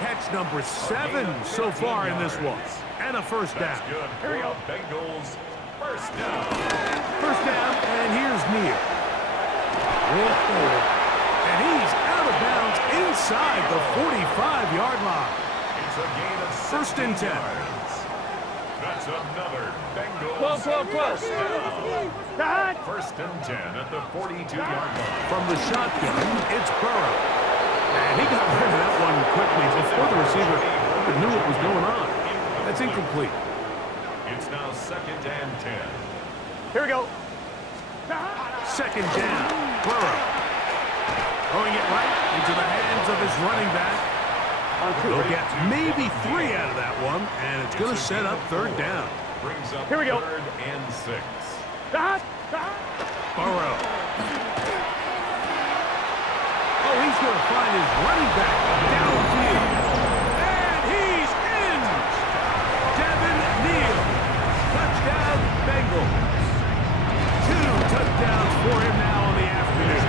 Catch number 7 so far in this one. And a 1st down. Here we go. Bengals 1st down. 1st down, and here's Neal. And he's out of bounds inside the 45-yard line. It's a gain of 1st and 10. That's another Bengals Close. down. 1st and 10 at the 42-yard line. From the shotgun, it's Burrow. And he got rid of that one quickly before the receiver even knew what was going on. That's incomplete. It's now 2nd and 10. Here we go. 2nd down, Burrow. Throwing it right into the hands of his running back. They'll get maybe 3 out of that one, and it's going to set up 3rd down. Brings up Here we go. 3rd and 6. Burrow. Oh, he's going to find his running back downfield. And he's in! Devin Neal. Touchdown, Bengals. 2 touchdowns for him now on the afternoon.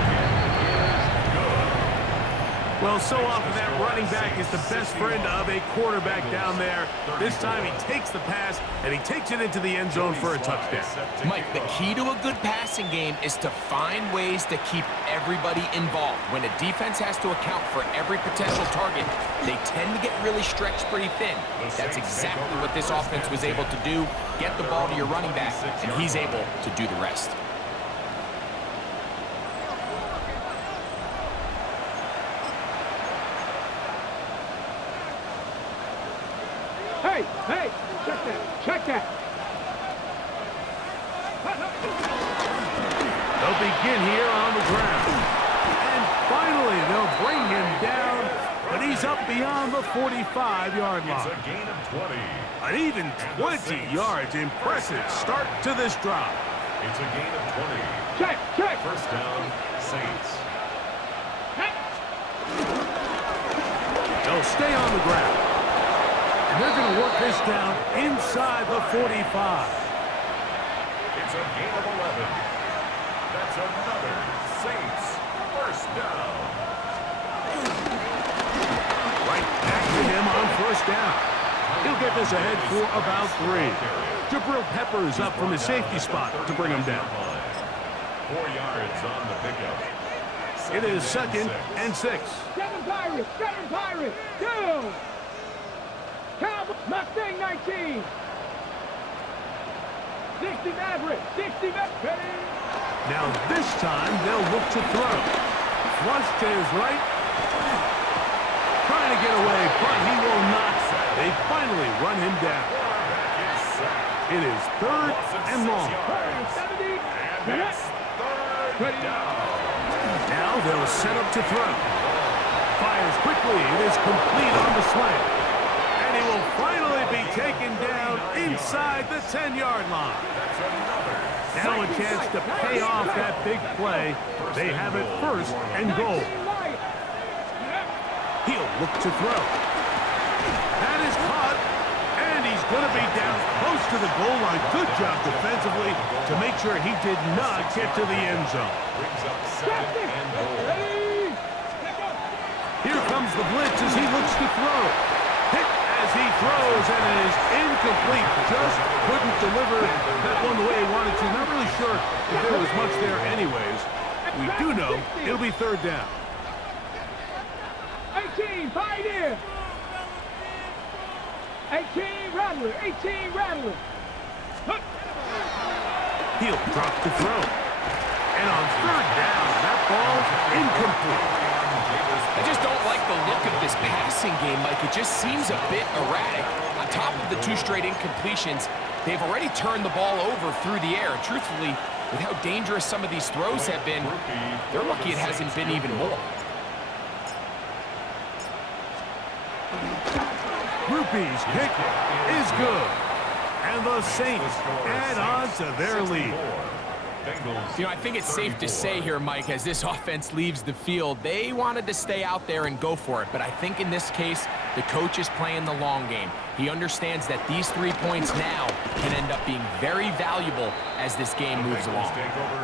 Well, so often that running back is the best friend of a quarterback down there. This time he takes the pass, and he takes it into the end zone for a touchdown. Mike, the key to a good passing game is to find ways to keep everybody involved. When a defense has to account for every potential target, they tend to get really stretched pretty thin. That's exactly what this offense was able to do. Get the ball to your running back, and he's able to do the rest. Hey, check that. They'll begin here on the ground. And finally, they'll bring him down, but he's up beyond the 45-yard line. It's a gain of 20. An even 20 yards. Impressive start to this drive. It's a gain of 20. Check. First down, Saints. They'll stay on the ground. And they're going to work this down inside the 45. It's a gain of 11. That's another Saints first down. Right back to him on first down. He'll get this ahead for about 3. Jabril Peppers up from his safety spot to bring him down. 4 yards on the pickup. It is 2nd and 6. 7 Pirates, 2. Cowboys, Mustang 19. 60 Maverick, ready. Now this time they'll look to throw. Flush to his right. Trying to get away, but he will not. They finally run him down. It is 3rd and long. 70. And that's third down. Now they'll set up to throw. Fires quickly. It is complete on the slant. And he will finally be taken down inside the 10-yard line. Now a chance to pay off that big play. They have it 1st and goal. He'll look to throw. That is caught. And he's going to be down close to the goal line. Good job defensively to make sure he did not get to the end zone. Brings up 2nd and goal. Here comes the blitz as he looks to throw. Hit as he throws, and it is incomplete. Just couldn't deliver that one the way he wanted to. Not really sure if there was much there anyways. We do know it'll be 3rd down. 18, Pioneer. 18, Rattler. He'll drop to throw. And on 3rd down, that ball's incomplete. I just don't like the look of this passing game, Mike. It just seems a bit erratic. On top of the 2 straight incompletions, they've already turned the ball over through the air. And truthfully, with how dangerous some of these throws have been, they're lucky it hasn't been even more. Rupee's kick is good. And the Saints add on to their lead. You know, I think it's safe to say here, Mike, as this offense leaves the field, they wanted to stay out there and go for it. But I think in this case, the coach is playing the long game. He understands that these 3 points now can end up being very valuable as this game moves along.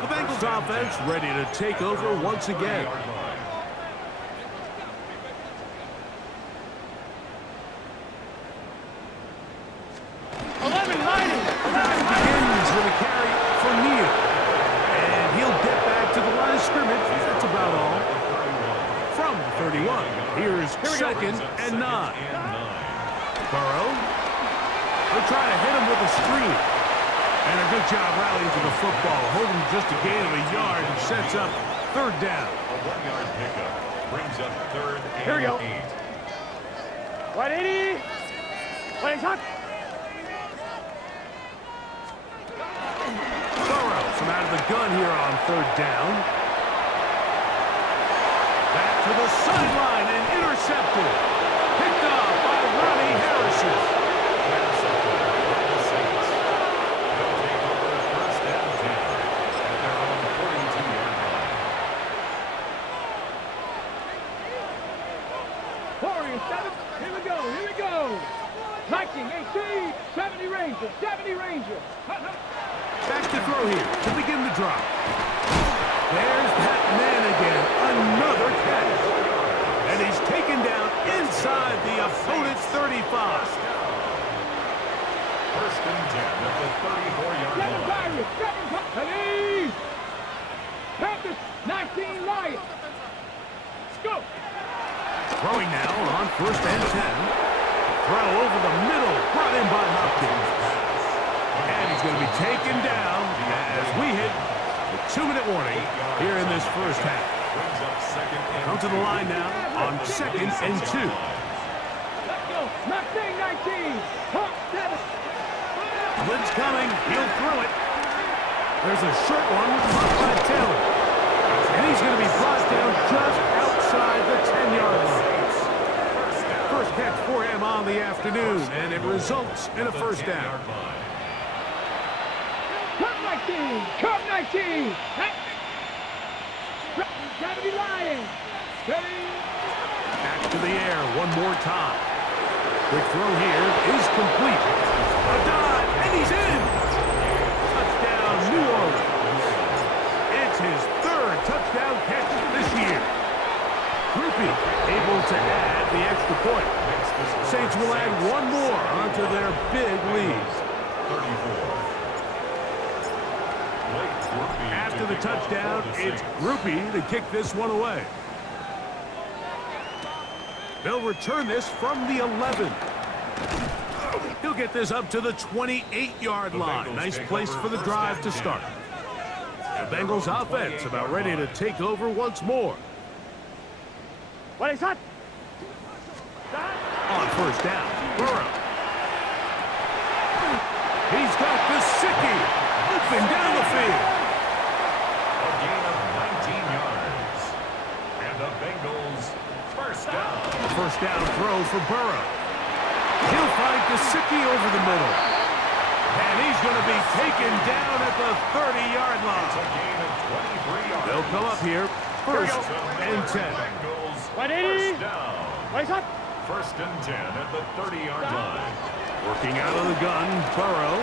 The Bengals offense ready to take over once again. Begins with a carry for Neal. And he'll get back to the line of scrimmage. That's about all. From the 31, here's 2nd and 9. Burrow. They'll try to hit him with a screen. And a good job rallying to the football. Holding just a gain of a yard and sets up 3rd down. A 1-yard pickup brings up 3rd and Here we go. 8. 180. Playing time. Burrow from out of the gun here on 3rd down. Back to the sideline and intercepted. Picked up by Ronnie Harrison. They'll take over 1st and 10 at their own 48. 19. 70 Rangers. 70 Rangers. Back to throw here to begin the drive. There's that man again. Another catch. And he's taken down inside the opponent's 35. First and 10 at the 34-yard Seven line. Pirates. 7 Pirates. Panthers. 19 Lions. Go. Throwing now on first and 10. Throw over the middle, brought in by Hopkins. And he's going to be taken down as we hit the 2-minute warning here in this first half. Come to the line now on second and 2. Let's go. 19. Hawk 7. Blitz coming. He'll throw it. There's a short one caught by Taylor. And he's going to be brought down just outside the 10-yard line. First catch for him on the afternoon, and it results in a first down. Cup 19. Cup 19. 70 Lions. 70. Back to the air one more time. Quick throw here is complete. A dive, and he's in. Touchdown, New Orleans. It's his third touchdown catch this year. Groupie able to add the extra point. Saints will add one more onto their big lead. 34. After the touchdown, it's Groupie to kick this one away. They'll return this from the 11. He'll get this up to the 28-yard line. Nice place for the drive to start. The Bengals offense about ready to take over once more. What is that? On first down, Burrow. He's got Gesicki open down the field. A gain of 19 yards. And the Bengals first down. First down throw for Burrow. He'll find Gesicki over the middle. And he's going to be taken down at the 30-yard It's a line. gain of 23 yards. They'll come up here first and 10. Bengals 180. first down. What is that? First and 10 at the 30-yard line. Working out of the gun, Burrow.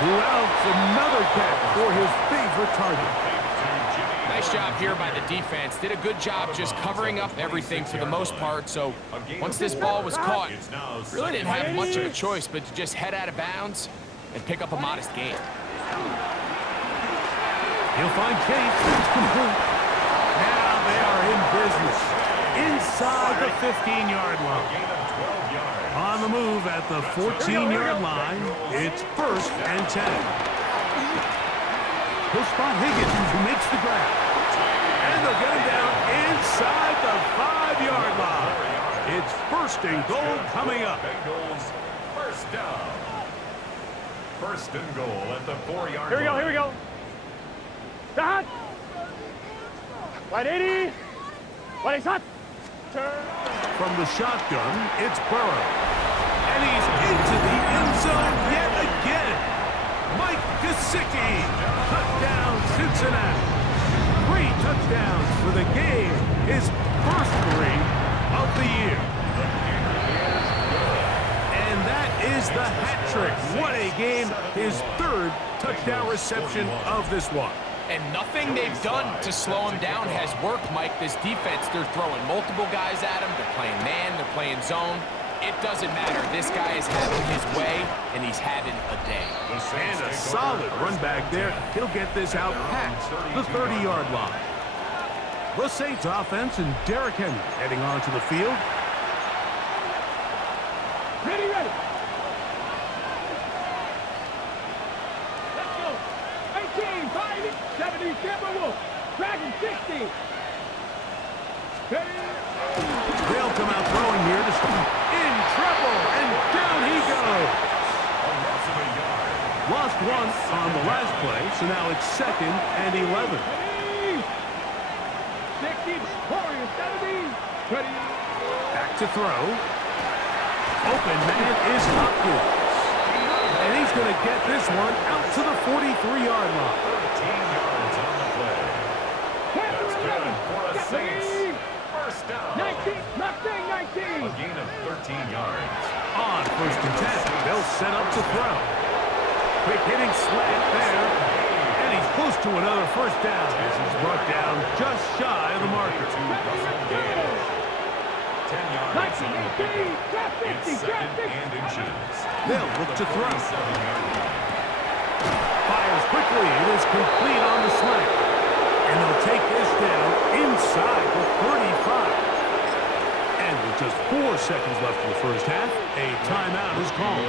Who outs another catch for his favorite target. Nice job here by the defense. Did a good job just covering up everything for the most part. So once this ball was caught, really didn't have much of a choice but to just head out of bounds and pick up a modest gain. He'll find Case. It's complete. Now they are in business. Inside the 15-yard line. Gain of 12 yards. On the move at the 14-yard line, it's first and 10. He'll spot Higgins, who makes the grab. And they'll get him down inside the 5-yard line. It's first and goal coming up. Bengals first down. First and goal at the 4-yard line. Here we go. That. 180. What is that? From the shotgun, it's Burrow. And he's into the end zone yet again. Mike Gesicki, touchdown Cincinnati. 3 touchdowns for the game, his first 3 of the year. And that is the hat trick. What a game, his 3rd touchdown reception of this one. And nothing they've done to slow him down has worked, Mike. This defense, they're throwing multiple guys at him. They're playing man, they're playing zone. It doesn't matter. This guy is having his way, and he's having a day. And a solid run back there. He'll get this out past the 30-yard line. The Saints offense and Derrick Henry heading onto the field. Ready. Let's go. 18, 5, 70, Timberwolf. Dragon 60. They'll come out throwing here to start. In trouble, and down he goes. Lost one on the last play, so now it's 2nd and 11. 60, Warriors 70. Ready. Back to throw. Open man is Hopkins. And he's going to get this one out to the 43-yard line. 13 yards on the play. That's good for a Saints. first down. 19, Mustang 19. A gain of 13 yards. On first and 10, they'll set up to throw. Quick hitting slant there. And he's close to another first down as he's brought down just shy of the marker. 10 yards on the pickup. It's second and inches. They'll look to throw. 47-yard line. Fires quickly. It is complete on the slant. And they'll take this down inside the 35. And with just 4 seconds left in the first half, a timeout is called.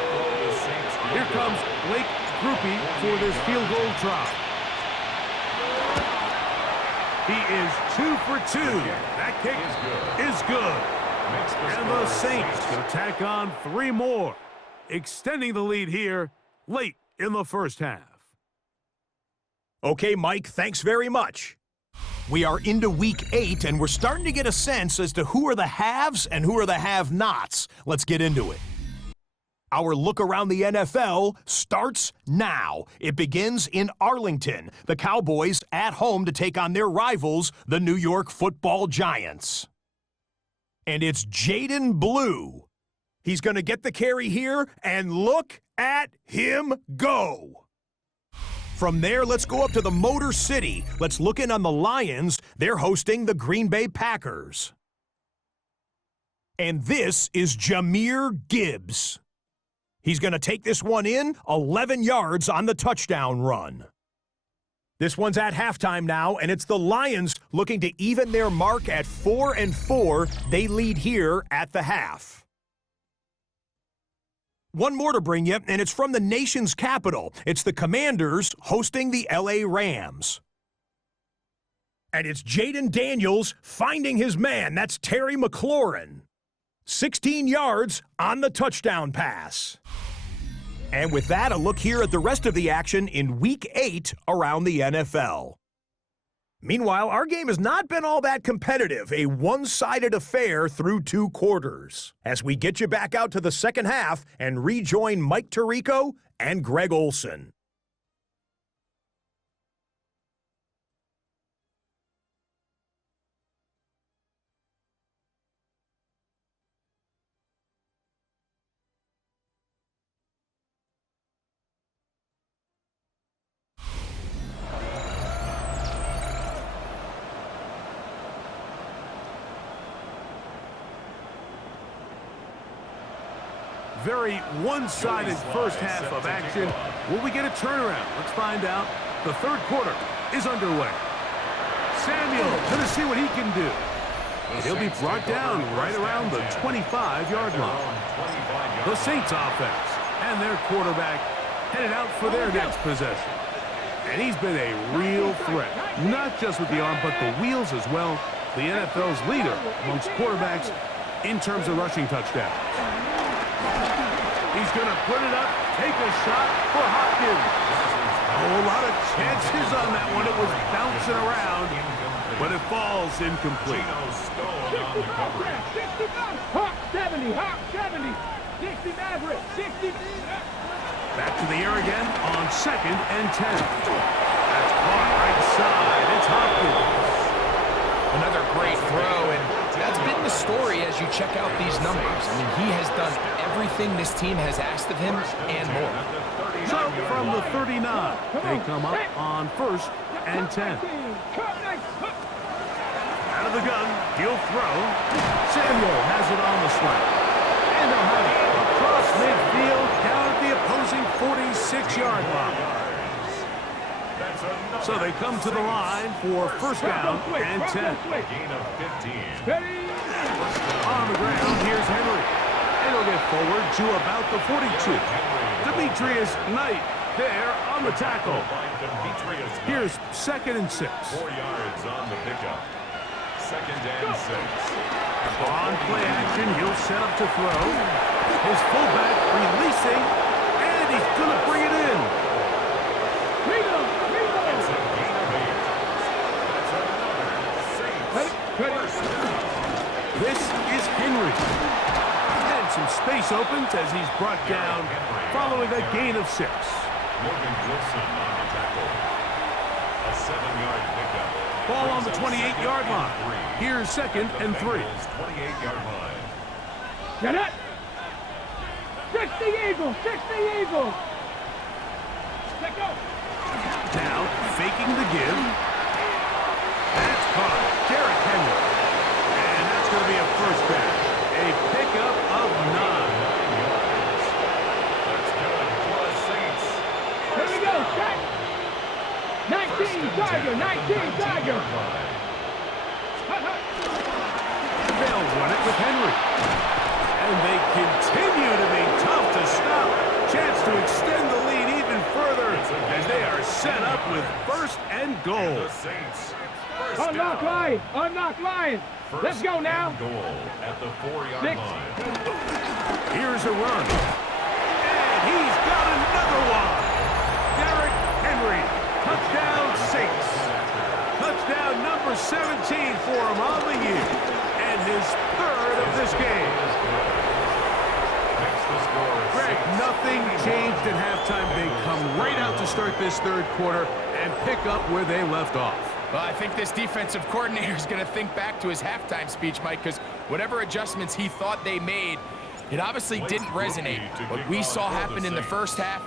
Here comes Blake Grupe for this field goal try. He is 2 for 2. That kick is good. And the Saints going to tack on 3 more, extending the lead here late in the first half. Okay, Mike, thanks very much. We are into week 8, and we're starting to get a sense as to who are the haves and who are the have-nots. Let's get into it. Our look around the NFL starts now. It begins in Arlington. The Cowboys at home to take on their rivals, the New York Football Giants. And it's Jaden Blue. He's going to get the carry here, and look at him go. From there, let's go up to the Motor City. Let's look in on the Lions. They're hosting the Green Bay Packers. And this is Jahmyr Gibbs. He's going to take this one in, 11 yards on the touchdown run. This one's at halftime now, and it's the Lions looking to even their mark at 4-4. They lead here at the half. One more to bring you, and it's from the nation's capital. It's the Commanders hosting the LA Rams. And it's Jaden Daniels finding his man. That's Terry McLaurin. 16 yards on the touchdown pass. And with that, a look here at the rest of the action in Week 8 around the NFL. Meanwhile, our game has not been all that competitive, a one-sided affair through 2 quarters. As we get you back out to the second half and rejoin Mike Tirico and Greg Olson. Very one-sided first half of action. Will we get a turnaround? Let's find out. The third quarter is underway. Samuel going to see what he can do. He'll be brought down right around the 25-yard line. The Saints offense and their quarterback headed out for their next possession. And he's been a real threat, not just with the arm, but the wheels as well. The NFL's leader amongst quarterbacks in terms of rushing touchdowns. He's going to put it up, take a shot for Hopkins. Oh, a lot of chances on that one. It was bouncing around, but it falls incomplete. 65, Hawk 70, Hawk 70, 60 Maverick, 60. Back to the air again on 2nd and 10. That's caught right side. It's Hopkins. Another great throw, and that's been the story as you check out these numbers. I mean, he has done everything this team has asked of him and more. So from the 39, they come up on 1st and 10. Out of the gun, he'll throw. Samuel has it on the slant. And they'll have it across midfield down at the opposing 46-yard line. So they come to the line for first down and 10. Gain of 15. On the ground, here's Henry. And he'll get forward to about the 42. Demetrius Knight there on the tackle. Here's 2nd and 6. 4 yards on the pickup. 2nd and 6. On play action, he'll set up to throw. His fullback releasing, and he's going to bring it in. It's a gain of 8. That's another Saints first down. This is Henry. And some space opens as he's brought down following a gain of 6. Morgan Wilson on the tackle. A 7-yard pickup. Ball on the 28-yard line. Here's 2nd and 3. 28-yard line. Get it. 60 Eagles, 60 Eagles. Let go. Now, faking the give. That's caught. Derrick Henry. And that's going to be a first down. A pickup of 9. That's good for the Saints. Here we go, set. 19 Tiger, 19 Tiger. They'll run it with Henry. And they continue to be tough to stop. Chance to extend the lead even further as they are set up with 1st and goal. The Saints. Unlock line, unlock line. Let's go now. Goal at the 4-yard 6. line. Here's a run. And he's got another one. Derrick Henry. Touchdown Saints. Touchdown number 17 for him on the year. And his 3rd of this game. Greg, nothing changed at halftime. They come right out to start this 3rd quarter and pick up where they left off. Well, I think this defensive coordinator is going to think back to his halftime speech, Mike, because whatever adjustments he thought they made, it obviously didn't resonate. What we saw happen in the first half,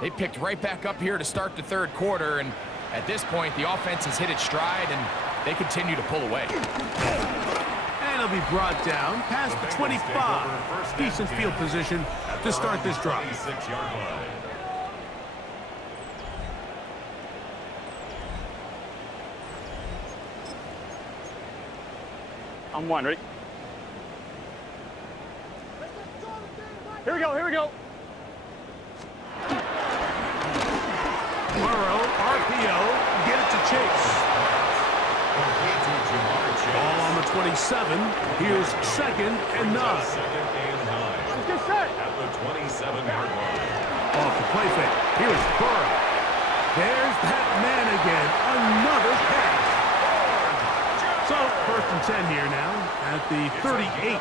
they picked right back up here to start the 3rd quarter, and at this point, the offense has hit its stride, and they continue to pull away. And he'll be brought down past the 25. Decent field position to start this drive. 26-yard line. I'm one, ready? Here we go, here we go. Burrow, RPO, get it to Chase. Ball on the 27. Here's 2nd and 9. 2nd and 9. Let's get set. At the 27-yard line. Off the play fake. Here's Burrow. There's that man again. Another pass. So, 1st and 10 here now at the 38.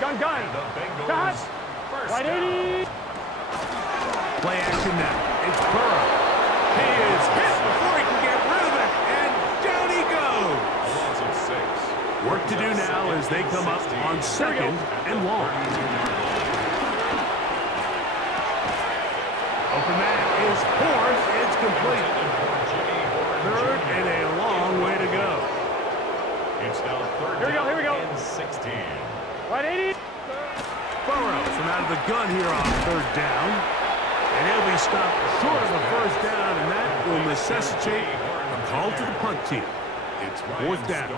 Gun. The Cut. Bengals. First Right down. 80. Play action now. It's Burrow. He is hit before he can get rid of it. And down he goes. A loss of 6. Work to do now as they come up on 2nd and long. Open man is forced. It's complete. 3rd and a long way to go. It's now 3rd Here we go. and 16. Right 80. Burrow from out of the gun here on 3rd down. And he'll be stopped short of a first down, and that will necessitate a call to the punt team. It's 4th down.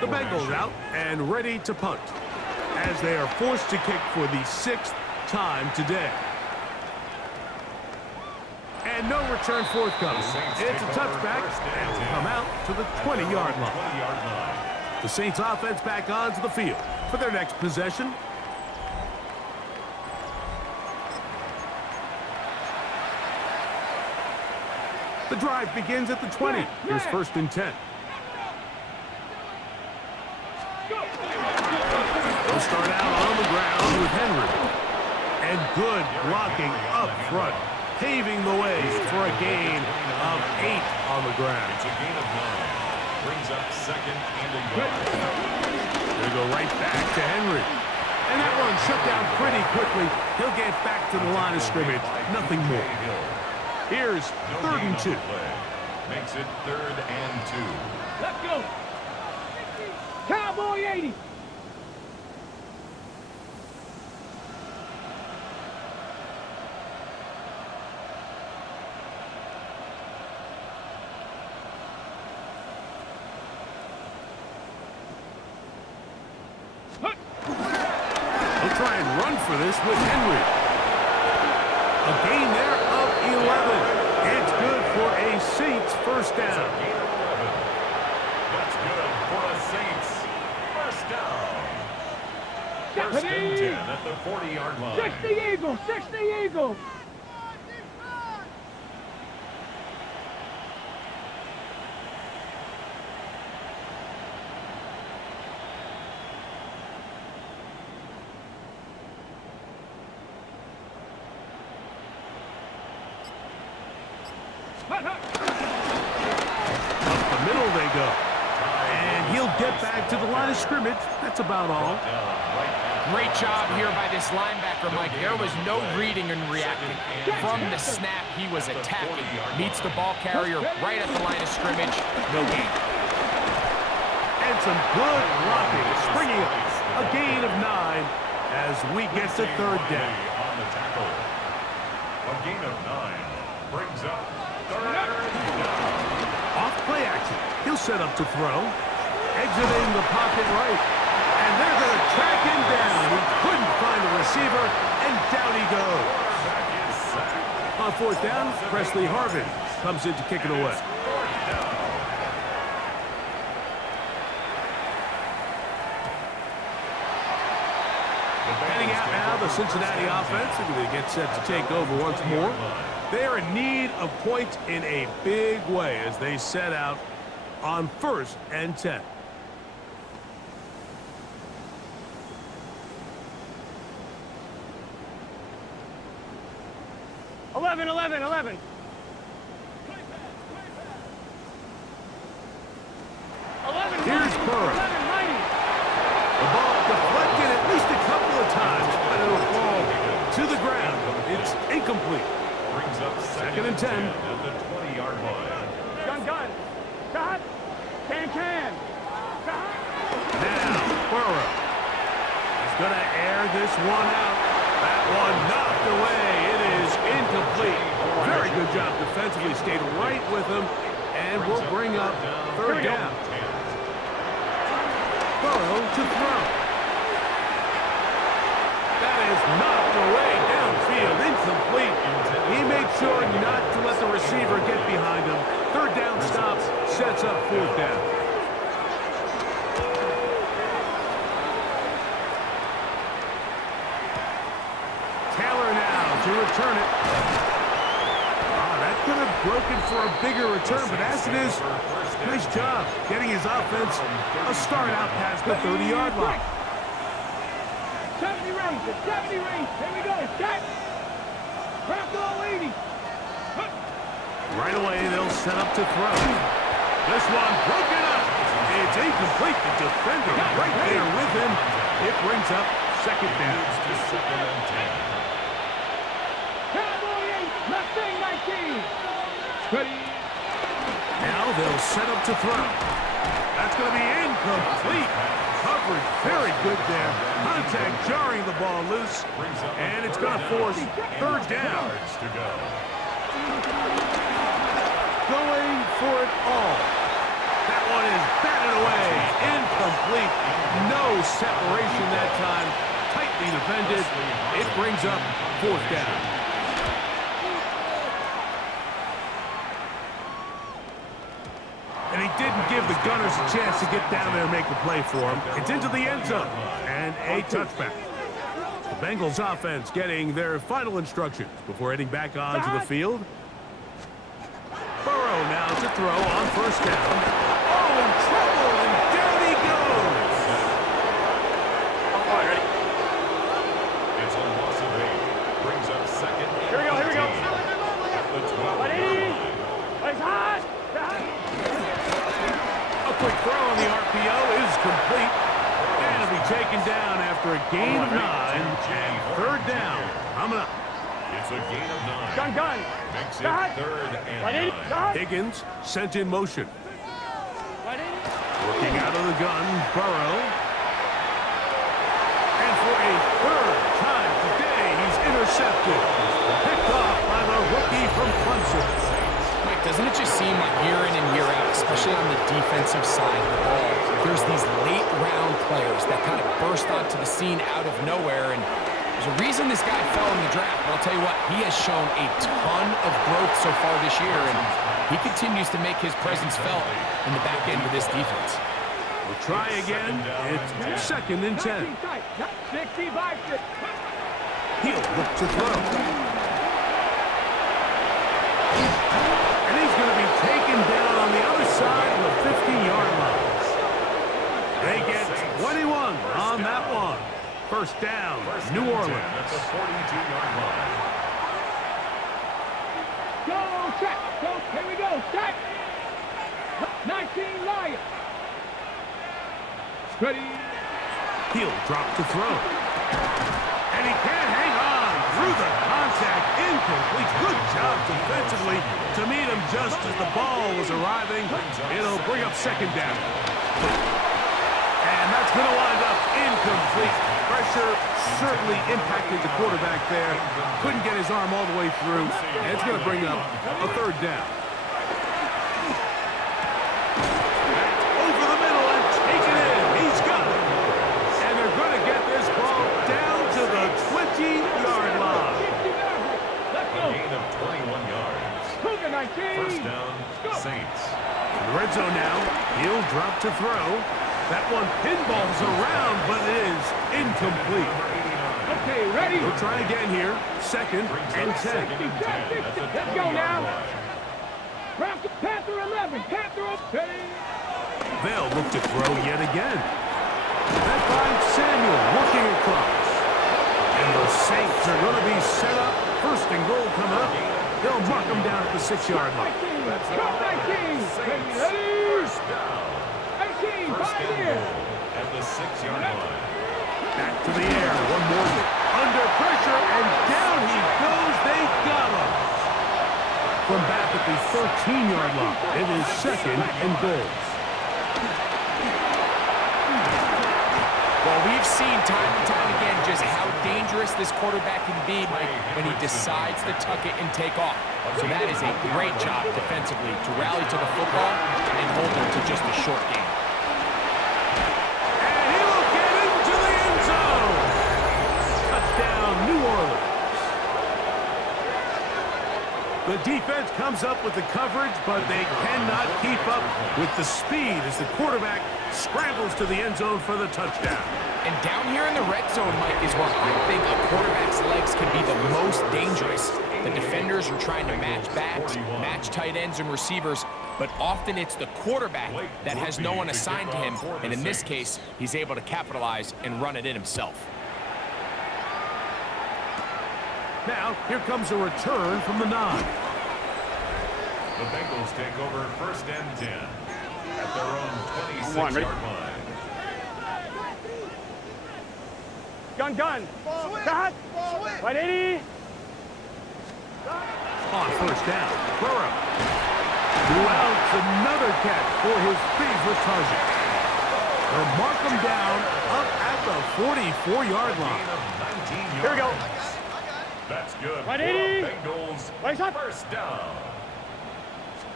The Bengals out and ready to punt as they are forced to kick for the 6th time today. And no return forthcoming. It's a touchback and will come out to the 20-yard line. The Saints offense back onto the field for their next possession. The drive begins at the 20. Here's 1st and 10. They'll start out on the ground with Henry. And good blocking up front, paving the way for a gain of 8 on the ground. It's a gain of 9. Brings up 2nd and a yard. They go right back to Henry. And that one shut down pretty quickly. He'll get back to the line of scrimmage. Nothing more. Here's 3rd and 2. Makes it 3rd and 2. Let's go. Cowboy 80. They'll try and run for this with Henry. A gain there of 11. It's good for a Saints first down. Gain of 11. That's good for a Saints first down. 1st and 10 at the 40-yard line. 60 Eagles, 60 Eagles. Up the get back to the line of scrimmage. That's about all. Great job here by this linebacker, Mike. There was no reading and reacting. From the snap, he was attacking. Meets the ball carrier right at the line of scrimmage. No gain. And some good blocking. Springing up. A gain of 9 as we get to third down. On the tackle. A gain of 9 brings up third down. Off play action. He'll set up to throw. Exiting the pocket right. And they're going to track him down. He couldn't find the receiver, and down he goes. On fourth down, Presley Harvin comes in to kick it away. Heading out now, the Cincinnati offense are going to get set to take over once more. They are in need of points in a big way as they set out on 1st and 10. Eleven. 11, Here's Burrow. 11, 90. The ball deflected at least a couple of times, but it'll fall to the ground. It's incomplete. Brings up Second and 10. at the 20-yard line. Gun. Shot. Can. Shot. Now, Burrow is going to air this one out. That one knocked away. It is incomplete. Very good job defensively. Stayed right with him, and we'll bring up third down. Burrow to throw. That is knocked away downfield. Incomplete. He made sure not to let the receiver get behind him. Third down stop sets up fourth down. Taylor now to return it. That could have broken for a bigger return, but as it is, nice job getting his offense a start out past the 30-yard line. 70 range. Here we go. Shot. Crack all 80. Right away, they'll set up to throw. This one broken up. It's incomplete. The defender right there with him. It brings up second down. Second and 10. Cowboy 8. Mustang 19. Ready. Now they'll set up to throw. That's going to be incomplete. Coverage very good there. Contact jarring the ball loose. And it's going to force third down. To go. Going for it all. That one is batted away. Incomplete. No separation that time. Tightly defended. It brings up fourth down. And he didn't give the Gunners a chance to get down there and make a play for him. It's into the end zone and a touchback. The Bengals offense getting their final instructions before heading back onto the field. Burrow now to throw on first down. Oh, in trouble, and down he goes. All right, ready. It's a loss of 8. Brings up second. Here we go. At the 12-yard 180. line. It's hot. A quick throw on the RPO is complete. And it'll be taken down after a gain of 9 and third down. Coming up. It's a gain of 9. Gun. Makes it Shot. third and 9. 180. Higgins sent in motion. 180. Working out of the gun, Burrow. And for a third time today, he's intercepted. Picked off by the rookie from Clemson. Mike, doesn't it just seem like year in and year out, especially on the defensive side of the ball, there's these late-round players that kind of burst onto the scene out of nowhere, and there's a reason this guy fell in the draft, but I'll tell you what, he has shown a ton of growth so far this year, and he continues to make his presence felt in the back end of this defense. We'll try again. It's second and 10. 65. He'll look to throw. And he's going to be taken down on the other side of the 50-yard line. They get 21 on that one. First down, New Orleans. At the 42-yard line. Go, check. Go, here we go. Check. 19 Lions. Ready. He'll drop to throw. And he can't hang on through the contact. Incomplete. Good job defensively to meet him just as the ball was arriving. It'll bring up second down. And that's going to wind up incomplete. Pressure certainly impacted the quarterback there. Couldn't get his arm all the way through. And it's going to bring up a third down. Over the middle and take it in. He's got it. And they're going to get this ball down to the 20-yard line. Let's A go. gain of 21 yards. Cougar 19. First down, Saints. In the red zone now. He'll drop to throw. That one pinballs around, but it is incomplete. Okay, ready. We'll try again here. Second and 10. Let's go now. Panther 11. Panther 10. They'll look to throw yet again. That finds Samuel looking across. And the Saints are going to be set up. First and goal coming up. They'll mark them down at the 6-yard line. 19. 19. Ready. First down. 18. First 5 and here. goal at the 6-yard line. Back to the air. One more. Under pressure, and down he goes. They got him. From back at the 13-yard line, it is second and goal. Well, we've seen time and time again just how dangerous this quarterback can be, Mike, when he decides to tuck it and take off. So that is a great job defensively to rally to the football and hold him to just a short game. And he will get into the end zone. Touchdown, New Orleans. The defense comes up with the coverage, but they cannot keep up with the speed as the quarterback scrambles to the end zone for the touchdown. And down here in the red zone, Mike, is where I think a quarterback's legs can be the most dangerous. The defenders are trying to match backs, match tight ends and receivers, but often it's the quarterback that has no one assigned to him, and in this case, he's able to capitalize and run it in himself. Now, here comes a return from the 9. The Bengals take over first and 10 at their own 26-yard line. Gun. Cut. 180. On first down, Burrow. Throughout another catch for his favorite target. They'll mark him down up at the 44-yard line. Here we go. That's good. 180. For Bengals. Right shot. First down.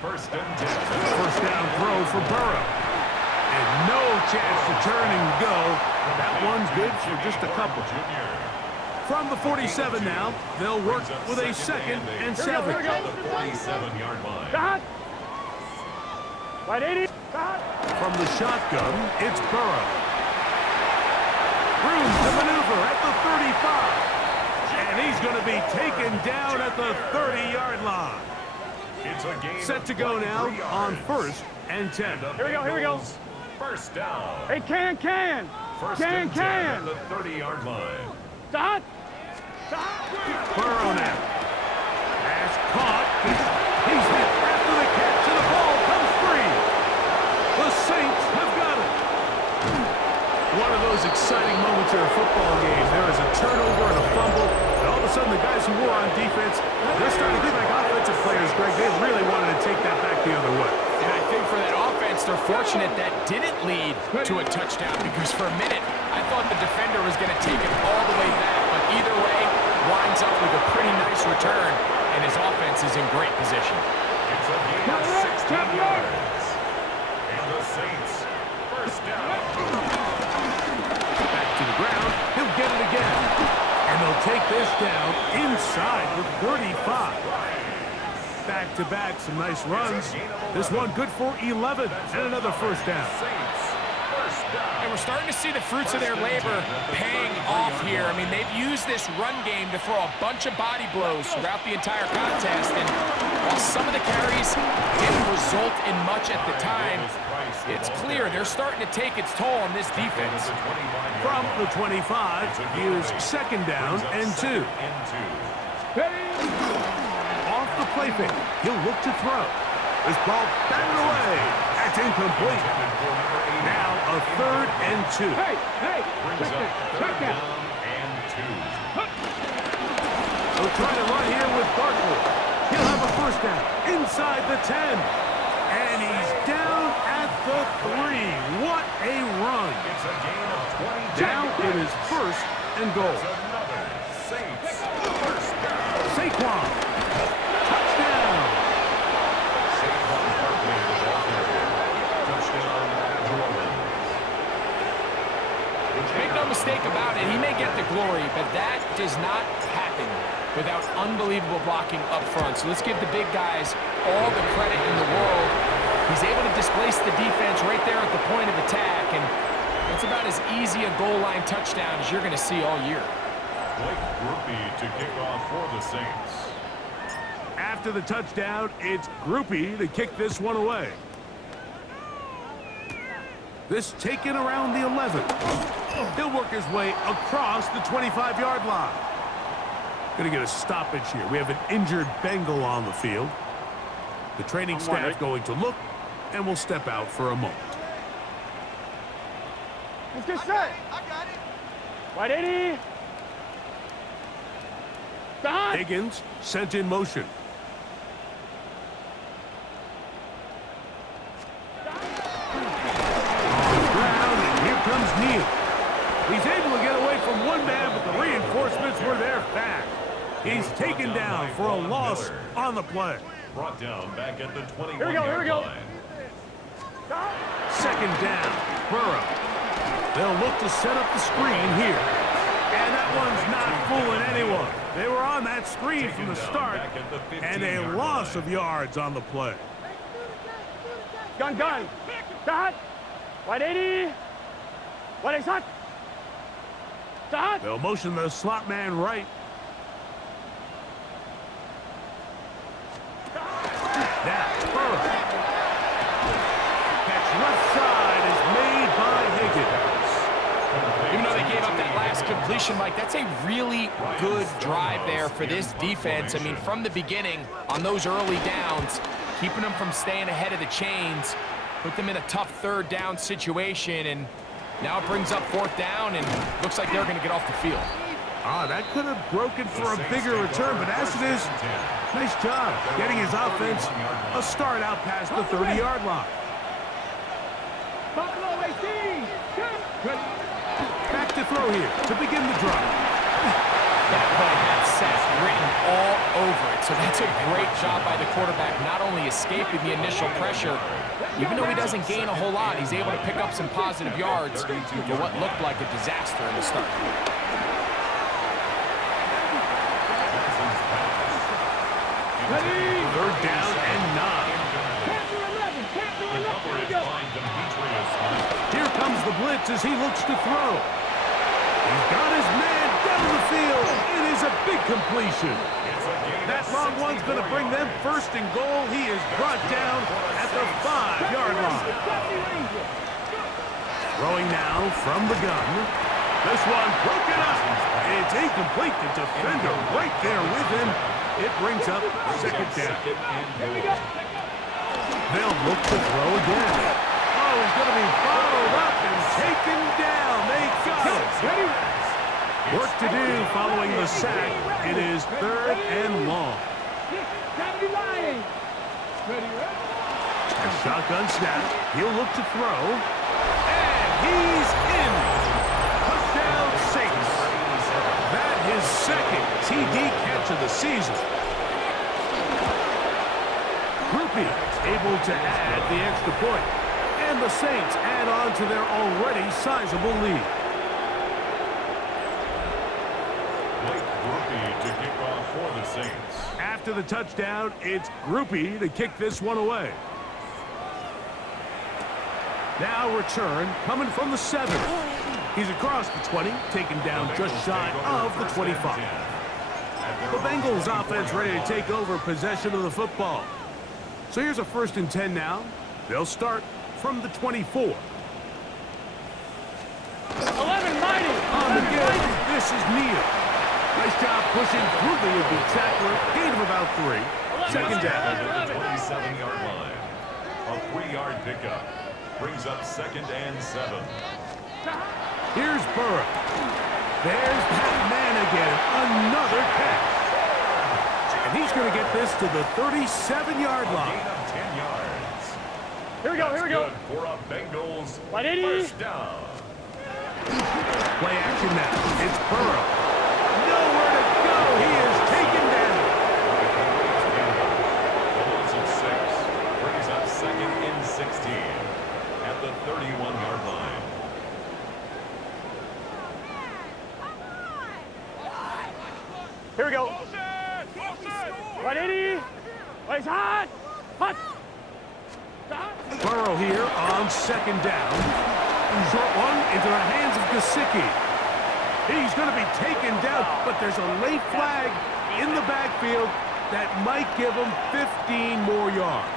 First and 10. First down throw for Burrow. And no chance to turn and go. That one's good for just a couple. From the 47 now, they'll work with a second and 7. Here we go. The 47-yard line. Cut. 180. Cut. From the shotgun, it's Burrow. Room to maneuver at the 35. And he's going to be taken down at the 30-yard line. It's a game Set to go now on first and 10. Here we go. First down. Hey, can. First and 10 at the 30-yard line. Stop. Burrow now. Pass caught. He's hit after the catch, and the ball comes free. The Saints have got it. One of those exciting moments in a football game. There is a turnover and a fumble, and all of a sudden the guys who were on defense, they're starting to think like offensive players, Greg. They really wanted to take that back the other way. And I think for that offense, they're fortunate that didn't lead to a touchdown, because for a minute, I thought the defender was going to take it all the way back, but either way, winds up with a pretty nice return, and his offense is in great position. It's a game of 16 yards. And the Saints, first down. Back to the ground. He'll get it again. And they'll take this down inside the 35. Back-to-back, some nice runs. This one good for 11 and another first down. And we're starting to see the fruits of their labor paying off here. I mean, they've used this run game to throw a bunch of body blows throughout the entire contest. And while some of the carries didn't result in much at the time, it's clear they're starting to take its toll on this defense. From the 25, here's second down and 2. Off the play fake, he'll look to throw. This ball batted away. That's incomplete. Now a 3rd and 2. Hey, Brings up check 3rd that. down and 2. They'll try to run here with Barkley. He'll have a 1st down inside the 10. And he's down at the 3. What a run. It's a gain of 20. Down in his 1st and goal. Another Saints 1st down. Saquon. Touchdown. Saquon Barkley, the ball carrier. Touchdown, New Orleans. Make no mistake about it, he may get the glory, but that does not happen without unbelievable blocking up front. So let's give the big guys all the credit in the world. He's able to displace the defense right there at the point of attack, and that's about as easy a goal line touchdown as you're going to see all year. Blake Groupie to kick off for the Saints. After the touchdown, it's Groupie to kick this one away. This taken around the 11. He'll work his way across the 25-yard line. Gonna get a stoppage here. We have an injured Bengal on the field. The training staff going to look, and will step out for a moment. Let's get set. Right 80. Don. Higgins sent in motion. Ground, and here comes Neal. He's able to get away from one man, but the reinforcements were there fast. He's taken down for a loss on the play. Brought down back at the 21-yard Here we go. line. 2nd down, Burrow. They'll look to set up the screen here. And that one's not fooling anyone. They were on that screen from the start, and a loss of yards on the play. Gun. Start. Right 80. What is that? Start. They'll motion the slot man right. Now, Burrow. Catch left side is made by Higgins. Even though they gave up that last completion, Mike, that's a really good drive there for this defense. I mean, from the beginning, on those early downs, keeping them from staying ahead of the chains, put them in a tough 3rd down situation, and now it brings up 4th down, and looks like they're going to get off the field. That could have broken for a bigger return, but as it is, nice job getting his offense a start out past the 30-yard line. Buffalo 18. Back to throw here to begin the drive. That play had Seth written all over it, so that's a great job by the quarterback, not only escaping the initial pressure, even though he doesn't gain a whole lot, he's able to pick up some positive yards for what looked like a disaster in the start. Ready? 3rd down and 9. Here comes the blitz as he looks to throw. He's got his man down the field. It is a big completion. That long one's going to bring them 1st and goal. He is brought down at the 5-yard line. Throwing now from the gun. This one broken up. It's incomplete. The defender right there with him. It brings up 2nd down. They'll look to throw again. Oh, he's going to be followed up and taken down. They got it. Work to do following the sack. It is 3rd and long. A shotgun snap. He'll look to throw. And he's in. Touchdown Saints. That his 2nd TD catch of the season. Groupie able to add the extra point. And the Saints add on to their already sizable lead. Blake Groupie to kick off for the Saints. After the touchdown, it's Groupie to kick this one away. Now return coming from the 7. He's across the 20, taken down just shy of the 25. The Bengals offense ready to take over possession of the football. So here's a 1st and 10 now. They'll start from the 24. 11 mighty. On the give, this is Neal. Nice job pushing through the would-be tackler. Gain of about 3. 2nd down. 27-yard line. A 3-yard pickup. Brings up 2nd and 7. Here's Burrow. There's that man again. Another catch. And he's going to get this to the 37-yard line. Gain of 10 yards. Here we go, here we go. Good for a Bengals 180. first down. Play action now. It's Burrow. Nowhere to go. He is taken down. The loss of 6. Brings up 2nd and 16 at the 31-yard line. Here we go. 180. Place hot. Hot. Burrow here on 2nd down. Short one into the hands of Gesicki. He's going to be taken down, but there's a late flag in the backfield that might give him 15 more yards.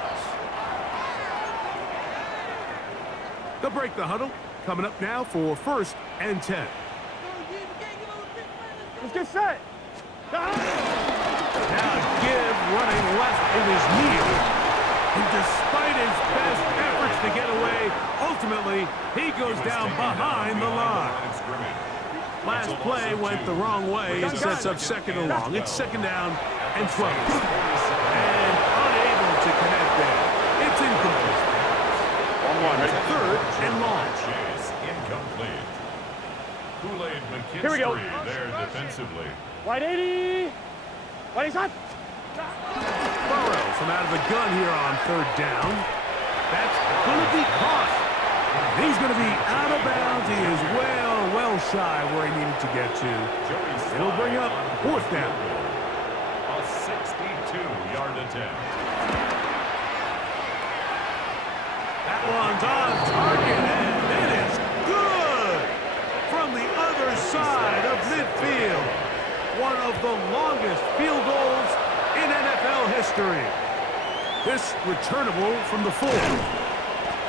They'll break the huddle. Coming up now for 1st and 10. Let's get set. Now give running left in his knee. And despite his best efforts to get away, ultimately, he goes down behind the line. Last play went the wrong way and sets up 2nd and long. It's 2nd down and 12. And unable to connect there. It's incomplete. 3rd and long. Incomplete. Kool-Aid Here we go. McKinstry there defensively. 180. 180 hot. Burrow from out of the gun here on 3rd down. That's going to be caught. He's going to be out of bounds. He is well shy where he needed to get to. It'll bring up 4th down. A 62-yard attempt. That one's on target, and it is good from the other side of midfield. One of the longest field goals in NFL history. This returnable from the 4.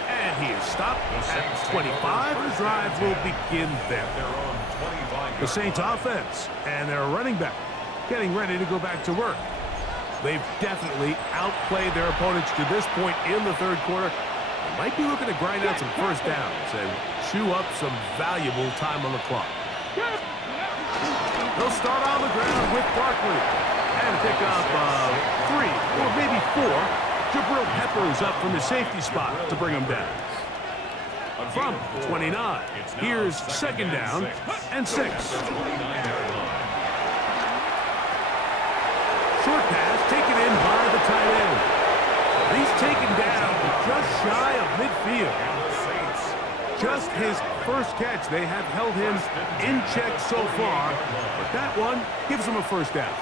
And he is stopped at 25. The drive will begin there. The Saints offense and their running back getting ready to go back to work. They've definitely outplayed their opponents to this point in the 3rd quarter. They might be looking to grind out some 1st downs and chew up some valuable time on the clock. They'll start on the ground with Barkley. And pick up 3 or maybe 4. Jabril Peppers up from the safety spot to bring him down. From 29, here's 2nd down and 6. Short pass taken in by the tight end. He's taken down just shy of midfield. Just his first catch. They have held him in check so far, but that one gives him a 1st down.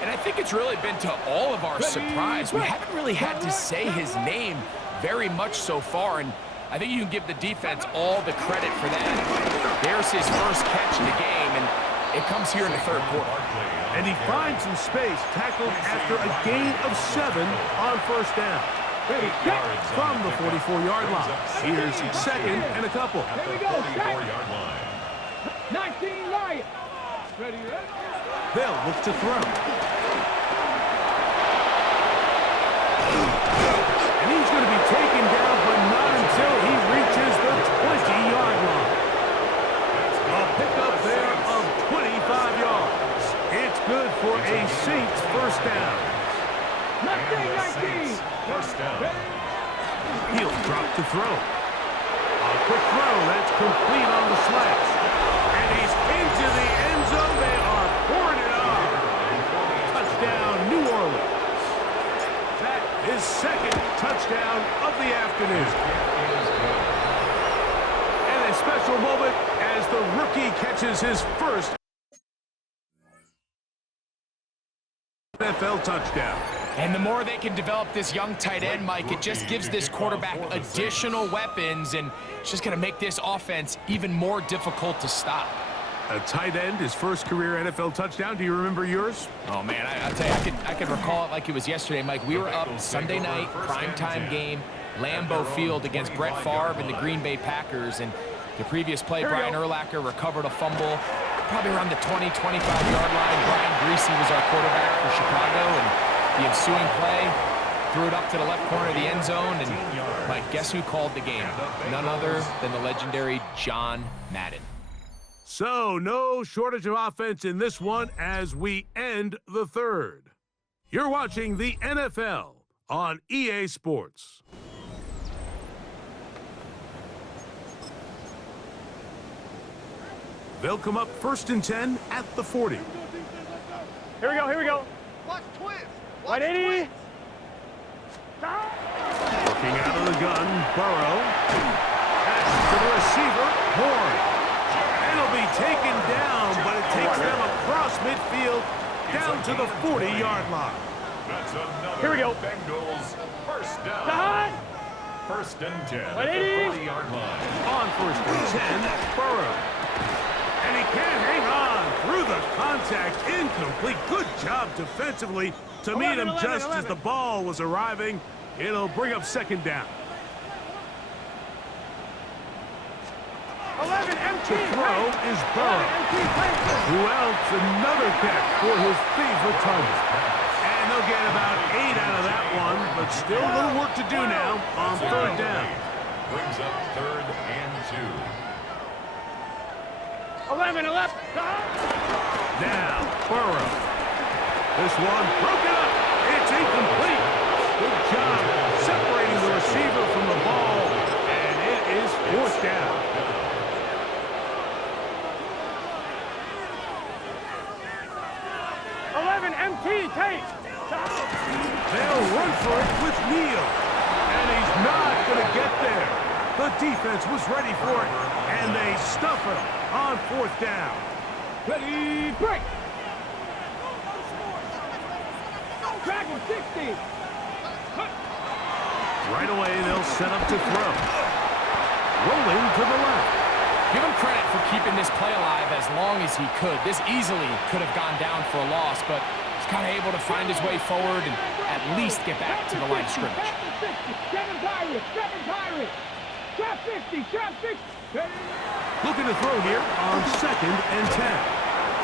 And I think it's really been to all of our surprise. We haven't really had to say his name very much so far, and I think you can give the defense all the credit for that. There's his first catch in the game, and it comes here in the 3rd quarter. And he finds some space, tackled after a gain of 7 on 1st down. From the 44-yard line. Here's 2nd and a couple. Here we go. 44-yard line. 19 Lions. Ready, ready? They'll look to throw. And he's going to be taken down, but not until he reaches the 20-yard line. A pickup there of 25 yards. It's good for a Saints 1st down. 19. First down. He'll drop to throw. A quick throw that's complete on the slants. And he's into the end zone. They are pouring it on. Touchdown, New Orleans. That is 2nd touchdown of the afternoon. And a special moment as the rookie catches his first NFL touchdown. And the more they can develop this young tight end, Mike, it just gives this quarterback additional weapons, and it's just going to make this offense even more difficult to stop. A tight end, his first career NFL touchdown. Do you remember yours? Oh, man, I'll tell you, I could recall it like it was yesterday, Mike. We were up Sunday night, primetime game, Lambeau Field against Brett Favre and the Green Bay Packers, and the previous play, Brian Urlacher recovered a fumble probably around the 20, 25-yard line. Brian Greasy was our quarterback for Chicago, and the ensuing play, threw it up to the left corner of the end zone, and Mike, guess who called the game? None other than the legendary John Madden. So, no shortage of offense in this one as we end the third. You're watching the NFL on EA Sports. They'll come up 1st and 10 at the 40. Here we go, here we go. Watch twist. White 80. Looking out of the gun, Burrow. Pass to the receiver, Horn. It'll be taken down, but it takes them across midfield down to the 40-yard line. That's another Here we go. Bengals first down. Down. 1st and 10 at 180. the 40-yard line. On 1st and 10, Burrow. And he can't hang on through the contact. Incomplete. Good job defensively to meet him 11, just 11. as the ball was arriving. It'll bring up 2nd down. 11 MT. To throw is Burrow. Who else? Another catch for his favorite target. And they'll get about 8 out of that one, but still a little work to do now on 3rd down. Brings up 3rd and 11. Now, Burrow. This one broken up. It's incomplete. Good job separating the receiver from the ball, and it is 4th down. MT, take. They'll run for it with Neal, and he's not going to get there. The defense was ready for it, and they stuff him on 4th down. Ready, break. Dragon 60. Right away, they'll set up to throw. Rolling to the left. Give him credit for keeping this play alive as long as he could. This easily could have gone down for a loss, but he's kind of able to find his way forward and at least get back to the line of scrimmage. 7 Pirates. Trap 50, trap 60. Looking to throw here on 2nd and 10.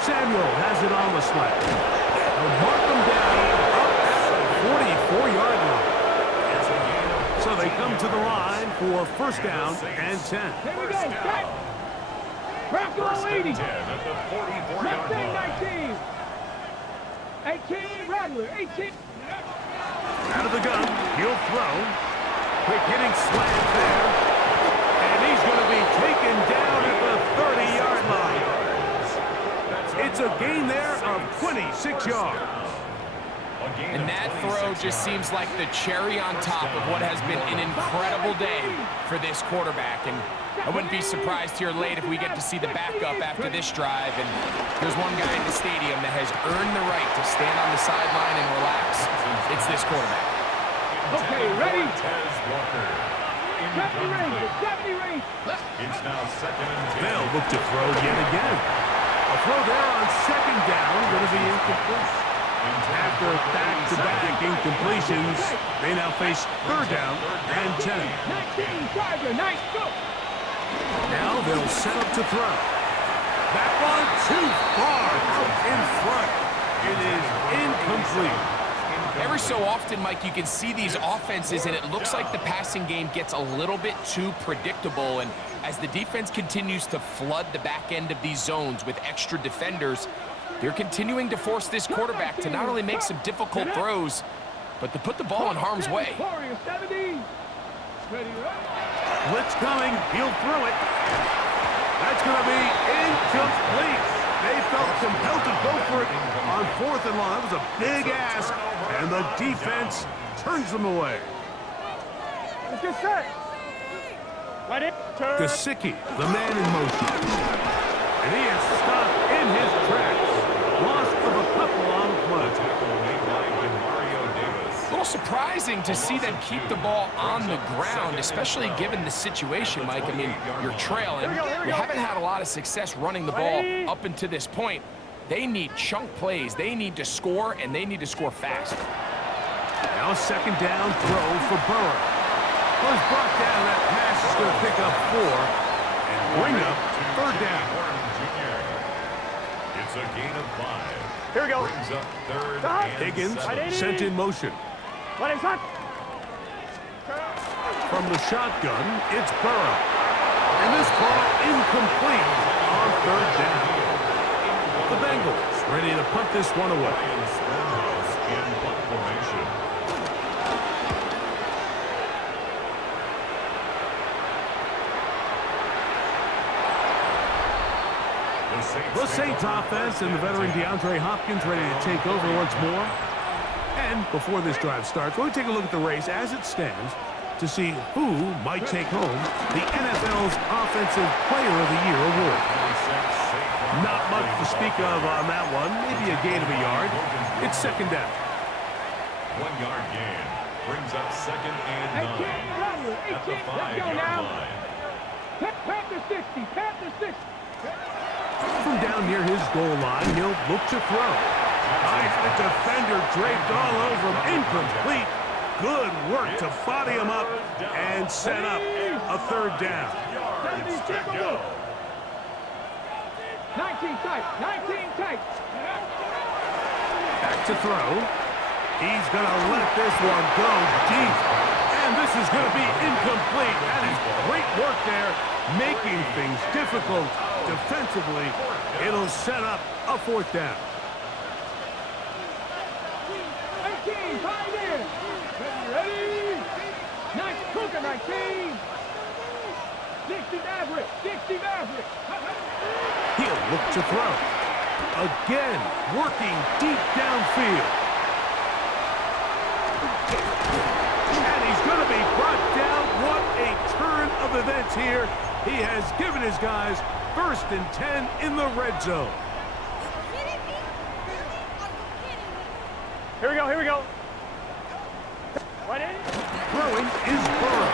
Samuel has it on the slap. They'll mark them down up at the 44-yard line. So they come to the line for 1st down and 10. Here we go, set. Rocco 80. 10 at the 44-yard line. 19. 18, Rattler, 18. Out of the gun, he'll throw. Quick hitting slant there. And he's going to be taken down at the 30-yard line. It's a gain there of 26 yards. And that throw just seems like the cherry on top of what has been an incredible day for this quarterback. And I wouldn't be surprised here late if we get to see the backup after this drive. And there's one guy in the stadium that has earned the right to stand on the sideline and relax. It's this quarterback. Okay, ready? 70 range. It's now 2nd and 10. They'll look to throw yet again. A throw there on 2nd down, going to be incomplete. After back-to-back incompletions, they now face 3rd down and 10. 19, Charger, nice, go. Now they'll set up to throw. That one too far out in front. It is incomplete. Every so often, Mike, you can see these offenses, and it looks like the passing game gets a little bit too predictable. And as the defense continues to flood the back end of these zones with extra defenders, they're continuing to force this quarterback to not only make some difficult throws, but to put the ball in harm's way. Blitz coming. He'll throw it. That's going to be incomplete. They felt compelled to go for it on 4th and long. That was a big ask, and the defense turns them away. Let's get set. Let it turn. Gesicki, the man in motion. And he is stopped in his tracks. Loss of a couple on the play. A little surprising to see them keep the ball on the ground, especially given the situation, Mike. I mean, you're trailing. You haven't had a lot of success running the ball up until this point. They need chunk plays. They need to score, and they need to score fast. Now a 2nd down throw for Burrow. Was brought down. That pass is going to pick up 4 and bring up 3rd down. It's a gain of 5. Here we go. Brings up 3rd and Higgins 7. sent in motion. What is that? From the shotgun, it's Burrow. And this ball incomplete on third down. The Bengals ready to punt this one away. The Saints offense and the veteran DeAndre Hopkins ready to take over once more. And before this drive starts, we'll take a look at the race as it stands to see who might take home the NFL's Offensive Player of the Year award. Not much to speak of on that one, maybe a gain of a yard. It's second down. 1 yard gain brings up second and 9 at the 5-yard line. Panther 60, Panther 60. From down near his goal line, he'll look to throw. Nice, the defender draped all over him. Incomplete. Good work to body him up and set up a third down. 19 tight, 19 tight. Back to throw. He's going to let this one go deep. And this is going to be incomplete. That is great work there, making things difficult defensively. It'll set up a fourth down. 18, tight end. Ready? 19. 60 Maverick, 60 Maverick. He'll look to throw. Again, working deep downfield. And he's going to be brought down. What a turn of events here. He has given his guys 1st and 10 in the red zone. Here we go, here we go. Right in. Throwing is Burrow.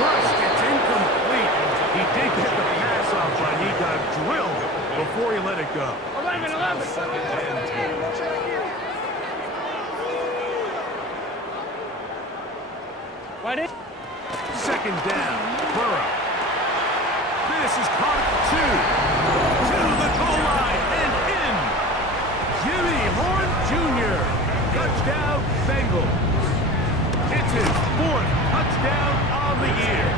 First, it's incomplete. He did get the pass off, but he got drilled before he let it go. 11. Second and 10. Right in. Second down, Burrow. This is caught at 2. To the goal line and in. Jimmy Horn Jr. Touchdown, Bengals. It's his 4th touchdown on the year.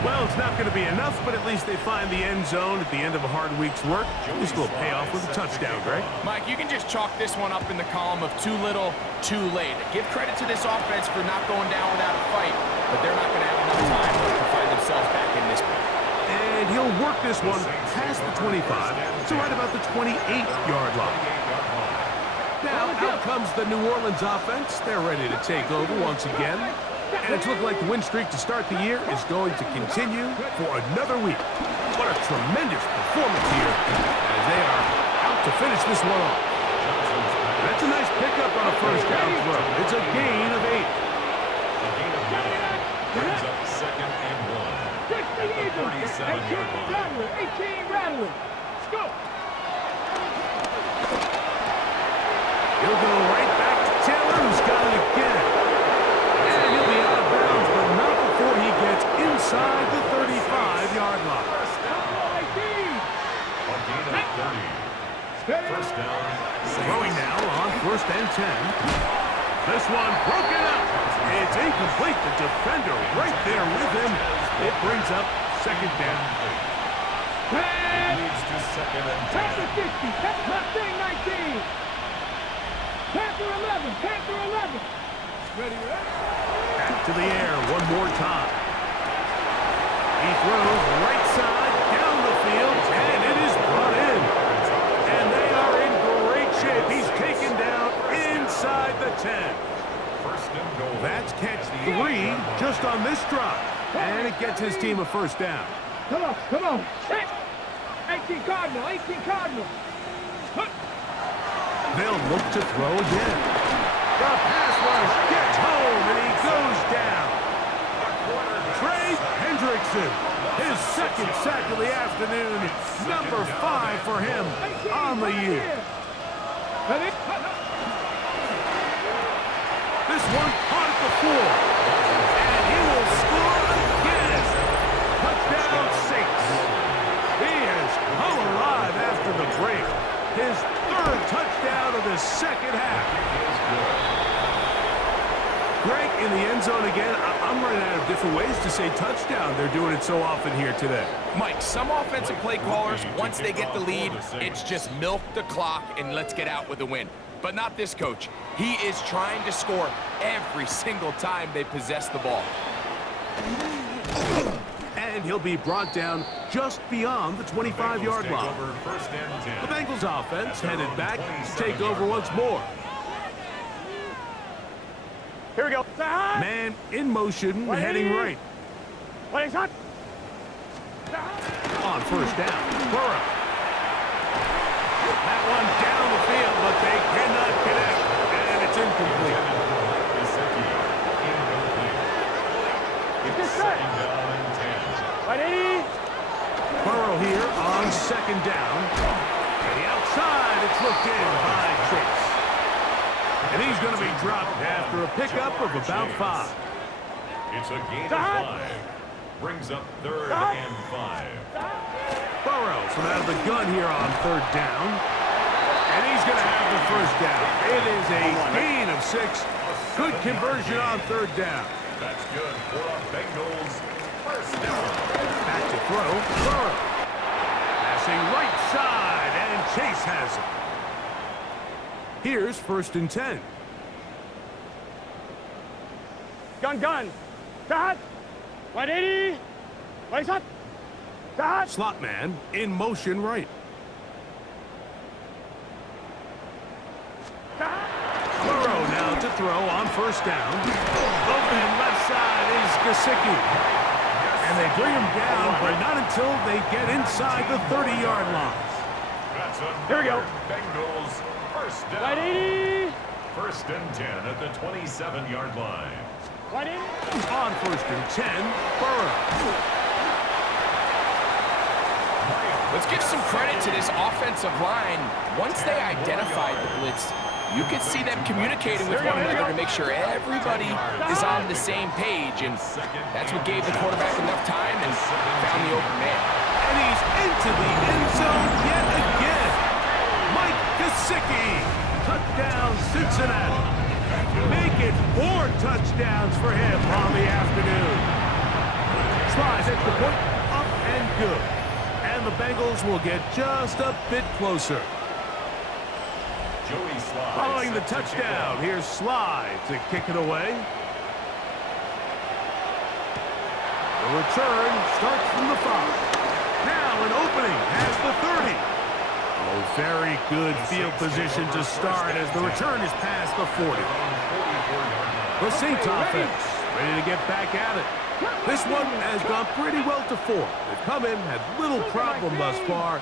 Well, it's not going to be enough, but at least they find the end zone at the end of a hard week's work. Just a little payoff with a touchdown, Greg. Mike, you can just chalk this one up in the column of too little, too late. Give credit to this offense for not going down without a fight, but they're not going to have enough time to find themselves back in this one. And he'll work this one past the 25 to right about the 28-yard line. Now, out comes the New Orleans offense. They're ready to take over once again. And it's looking like the win streak to start the year is going to continue for another week. What a tremendous performance here as they are out to finish this one off. That's a nice pickup on a first down throw. It's a gain of 8. A gain of 9 brings up second and 1 at the 37-yard line. 18 Rattler. Let's go. He'll go right back to Taylor, who's got it again. And he'll be out of bounds, but not before he gets inside the 35-yard line. A gain of 30. First down. Throwing now on 1st and 10. This one broken up. It's incomplete. The defender right there with him. It brings up second down. Leads to second and 10. Panther 60, Panther 19. Panther 11, Panther 11. Ready? Back to the air one more time. He throws right side down the field, and it is brought in. And they are in great shape. He's taken down inside the 10. First and goal. That's catch 3 just on this drive. And it gets his team a first down. Come on. 18 Cardinal, 18 Cardinal. They'll look to throw again. The pass rush gets home, and he goes down. Trey Hendrickson, his second sack of the afternoon. Number 5 for him on the year. This one caught at the 4. And he will score again. Touchdown 6. He has come alive after the break. His 3rd touchdown of the second half. Greg, in the end zone again. I'm running out of different ways to say touchdown. They're doing it so often here today. Mike, some offensive play callers, once they get the lead, it's just milk the clock and let's get out with a win. But not this coach. He is trying to score every single time they possess the ball. And he'll be brought down just beyond the 25-yard line. The Bengals offense headed back to take over once more. Here we go. Man in motion, heading right. Playing shot. On first down, Burrow. That one down the field, but they cannot connect, and it's incomplete. Get set. Ready? Burrow here on second down. To the outside, it's looked in by Chase. And he's going to be dropped after a pickup of about 5. It's a gain of 5. Brings up 3rd and 5. Burrow from out of the gun here on 3rd down. And he's going to have the first down. It is a gain of 6. Good conversion on 3rd down. That's good for the Bengals. First down. Back to throw. Burrow. Passing right side, and Chase has it. Here's 1st and 10. Gun. Shot. 180. Play shot. Shot. Slot man in motion right. Burrow now to throw on 1st down. Open left side is Gesicki. And they bring him down, but not until they get inside the 30-yard line. That's Here we go. Bengals first down. 180. 1st and 10 at the 27-yard line. 180. On 1st and 10, Burrow. Let's give some credit to this offensive line. Once they identified the blitz, you could see them communicating with one another to make sure everybody is on the same page, and that's what gave the quarterback enough time and found the open man. And he's into the end zone yet again. Mike Gesicki. Touchdown, Cincinnati. Make it 4 touchdowns for him on the afternoon. Slides at the point, up and good. And the Bengals will get just a bit closer. Joey Sly. Following the touchdown, here's Sly to kick it away. The return starts from the 5. Now an opening has the 30. Oh, very good field position to start as the return is past the 40. The Saints offense ready to get back at it. This one has gone pretty well to 4. They've come in, had little problem thus far,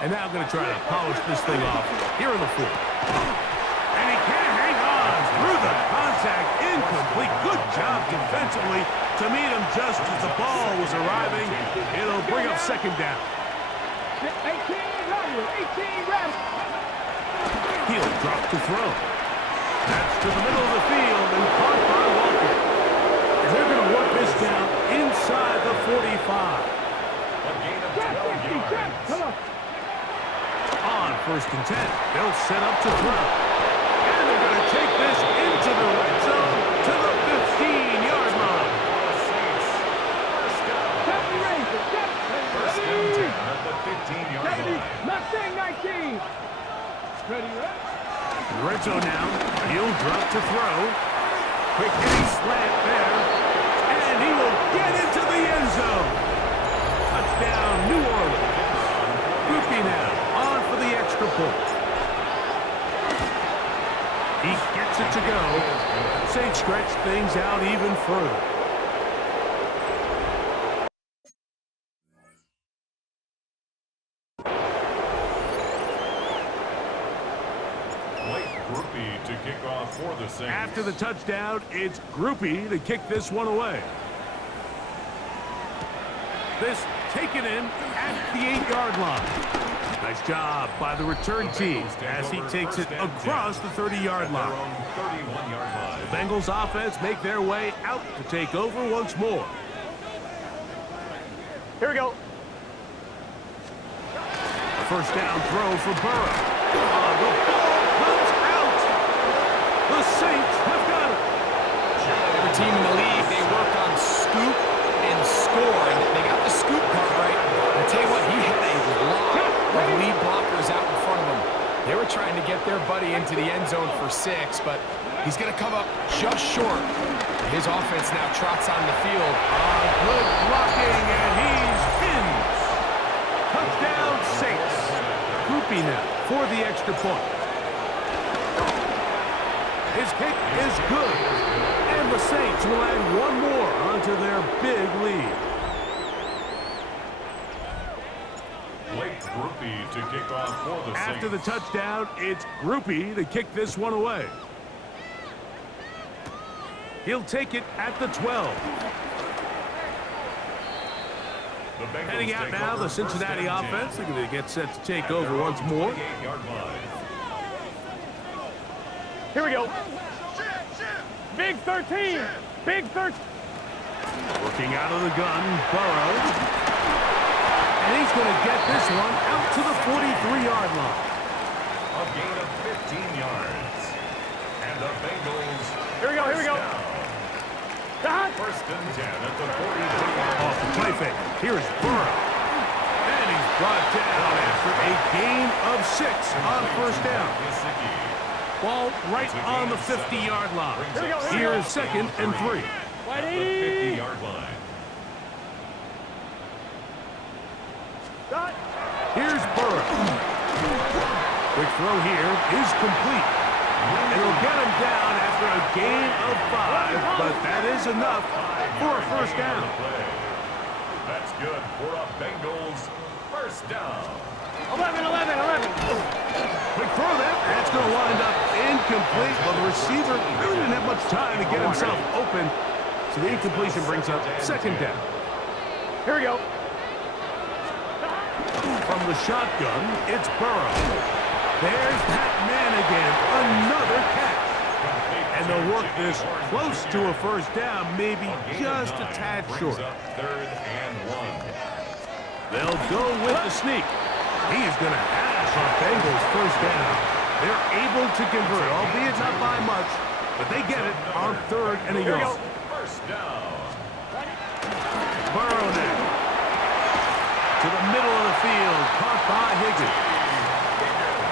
and now going to try to polish this thing off here in the 4th. And he can't hang on through the contact. Incomplete. Good job defensively to meet him just as the ball was arriving. It'll bring up 2nd down. 18 reps. He'll drop to throw. That's to the middle of the field and caught by Walker. And they're going to work this down inside the 45. A gain of 12 yards. Come on. On 1st and 10, they'll set up to throw. And they're going to take this into the red zone to the 15-yard line. First down. 1st and 10 at the 15-yard line. Mustang 19. Ready, right? Red zone now. He'll drop to throw. Quick hitting slant there. And he will get into the end zone. Touchdown, New Orleans. Goopy now on for the extra point. He gets it to go. Saints stretch things out even further. To kick off for the Saints. After the touchdown, it's Groupie to kick this one away. This taken in at the 8-yard line. Nice job by the return team as he takes it across the 30-yard line. The Bengals offense make their way out to take over once more. Here we go. A 1st down throw for Burrow. The ball comes out. get their buddy into the end zone for 6, but he's going to come up just short. His offense now trots on the field. Good blocking, and he's in. Touchdown, Saints. Groupie now for the extra point. His kick is good, and the Saints will add one more onto their big lead. Blake Groupie to kick off for the Saints. After the touchdown, it's Groupie to kick this one away. He'll take it at the 12. Heading out now, the Cincinnati offense. They're going to get set to take over once more. Here we go. Big 13. Big 13. Working out of the gun, Burrow. And he's going to get this one out to the 43-yard line. A gain of 15 yards. And the Bengals. Here we go, here we go. First and 10 at the 43-yard line. Off the play fake. Here's Burrow. And he's brought down after a gain of 6 on first down. Ball right on the 50-yard line. Here's second and 3. At the 50-yard line. Here's Burrow. Quick throw here is complete. It'll get him down after a gain of 5, but that is enough for a first down. That's good for a Bengals first down. 11. Quick throw there. That's going to wind up incomplete. Well, the receiver really didn't have much time to get himself open, so the incompletion brings up second down. Here we go. From the shotgun, it's Burrow. There's that man again. Another catch. And they'll work this close to a first down, maybe just a tad short. Third and 1. They'll go with the sneak. He is going to hash on Bengals first down. They're able to convert, albeit not by much, but they get it on third and a yard. First down. Burrow now. To the middle of the field, caught by Higgins.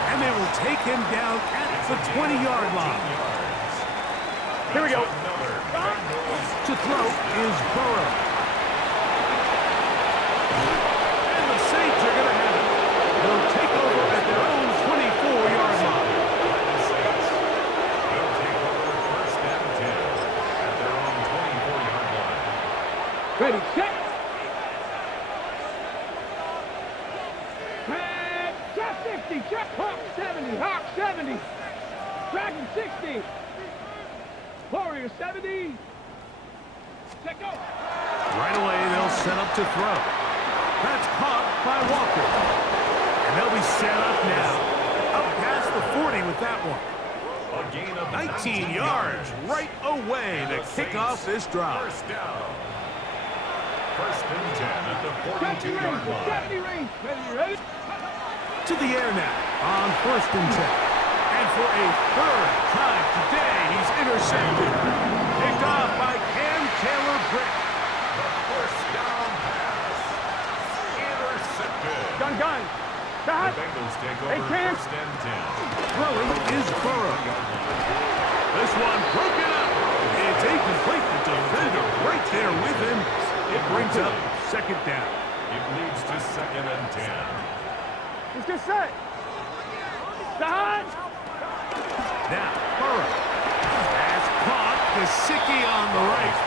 And they will take him down at the 20-yard line. Here we go. To throw is Burrow. And the Saints are going to have it. They'll take over at their own 24-yard line. They'll take over first and 10 at their own 24-yard line. Ready, set. Check 60, check Hawk 70, Hawk 70. Dragon 60. Warrior 70. Check go. Right away, they'll set up to throw. That's caught by Walker. And they'll be set up now. Up past the 40 with that one. A gain of 19 yards right away to kick off this drive. First down. First and 10 at the 42-yard line. 70 range. Ready? To the air now on first and 10. And for a third time today, he's intercepted. Picked off by Cam Taylor-Britt. The first down pass. Intercepted. Gun. The Bengals take over first and 10. Throwing is Burrow. This one broken up. It's incomplete. The defender right there with him. It brings up second down. It leads to second and 10. It's just set. Done. Now, Burrow has caught Gesicki on the right.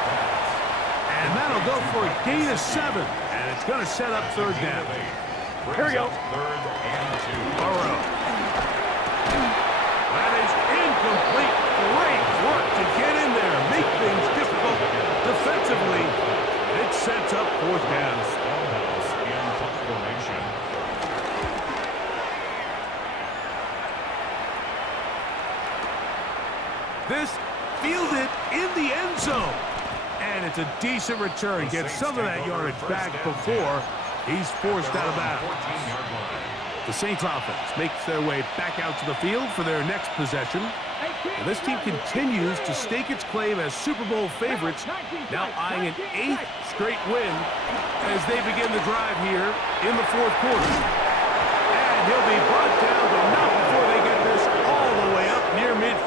And that'll go for a gain of 7. And it's going to set up third down. Here we go. Third and 2. Burrow. That is incomplete. Great work to get in there. Make things difficult defensively. It sets up fourth down. Smallhouse in punt formation. This fielded in the end zone. And it's a decent return. Gets some of that yardage back before he's forced out of bounds. 14-yard line. The Saints offense makes their way back out to the field for their next possession. And this team continues to stake its claim as Super Bowl favorites, now eyeing an 8th straight win as they begin the drive here in the fourth quarter. And he'll be brought down, but not before they get this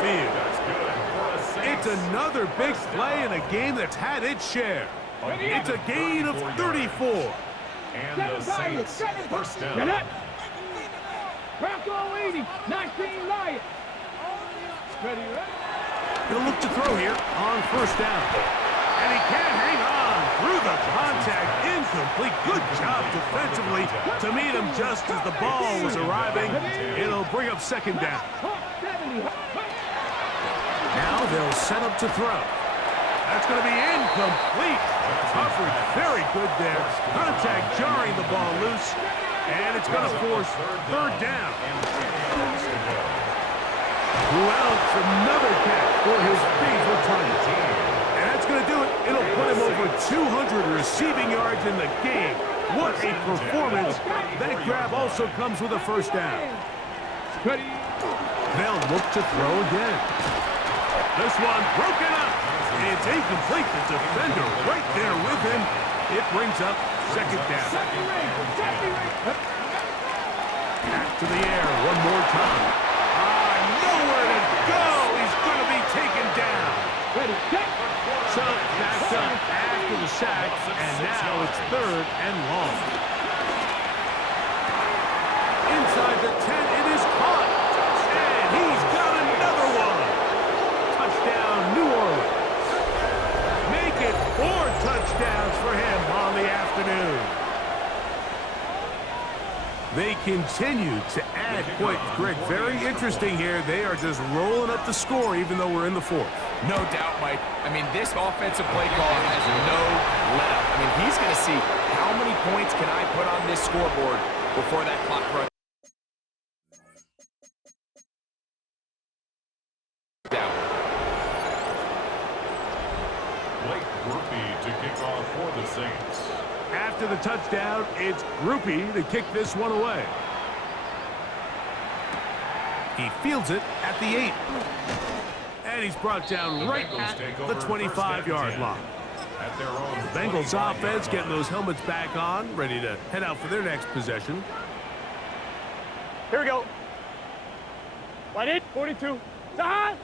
field. That's good for the Saints. It's another big play in a game that's had its share. It's a gain of 34. And the Saints first down. Get it. Bronco 80, 19 Lions. Ready, ready. He'll look to throw here on first down. And he can't hang on through the contact. Incomplete. Good job defensively to meet him just as the ball was arriving. It'll bring up second down. Now they'll set up to throw. That's going to be incomplete. Coverage very good there. Contact jarring the ball loose. And it's going to force third down. Welch, another catch for his favorite target. And that's going to do it. It'll put him over 200 receiving yards in the game. What a performance. That grab also comes with a first down. They'll look to throw again. This one broken up. It's incomplete. The defender right there with him. It brings up second down. Back to the air one more time. Nowhere to go. He's going to be taken down. So backed up after the sack, and now it's third and long. Inside the 10, it is caught. And he's got another one. Touchdown, New Orleans. Make it 4 touchdowns for him on the afternoon. They continue to add points. Greg, very interesting here. They are just rolling up the score even though we're in the fourth. No doubt, Mike. I mean, this offensive play caller has no let-up. I mean, he's going to see how many points can I put on this scoreboard before that clock runs down. Blake Groupie to kick off for the Saints. After the touchdown, it's Groupie to kick this one away. He fields it at the 8. And he's brought down right at the 25-yard line. The Bengals offense getting those helmets back on, ready to head out for their next possession. Here we go. Wide in, 42. Side.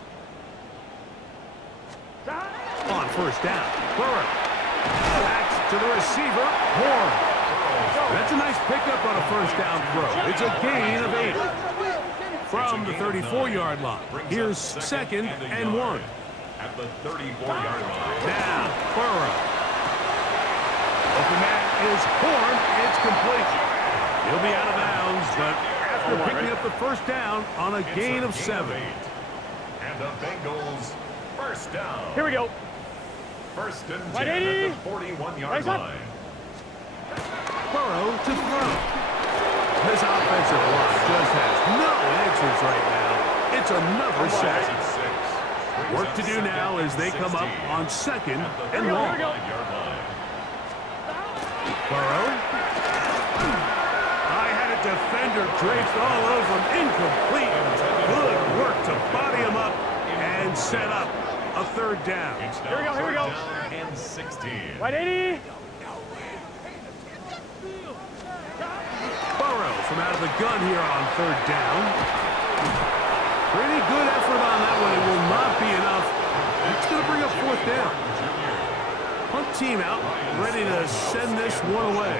On first down, Burrow. Backs to the receiver, Horn. That's a nice pickup on a first down throw. It's a gain of 8. From the 34-yard line. Here's second and 1. At the 34-yard line. Now, Burrow. Open man is Horn. It's complete. He'll be out of bounds, but after picking up the first down on a gain of 7. And the Bengals first down. Here we go. First and 10 at the 41-yard line. Burrow to throw. This offensive line just has no answers right now. It's another sack. Work to do now as they come up on second and long. Burrow. I had a defender draped all over him. Incomplete. Good work to body him up and set up a third down. Here we go, here we go. And 16. Right 80. Burrow from out of the gun here on third down. Pretty good effort on that one. It will not be enough. It's going to bring up fourth down. Punt team out, ready to send this one away.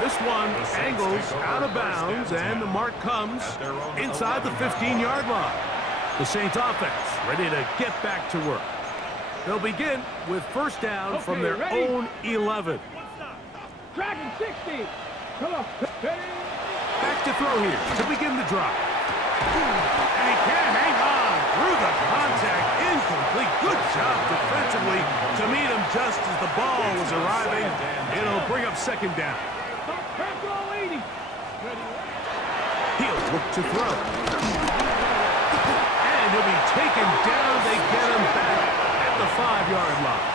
This one angles out of bounds, and the mark comes inside the 15-yard line. The Saints offense ready to get back to work. They'll begin with first down from their own 11. Dragon 60. Come on. Back to throw here to begin the drive. And he can't hang on through the contact. Incomplete. Good job defensively to meet him just as the ball was arriving. It'll bring up second down. He'll look to throw. And he'll be taken down. They get him back at the 5-yard line.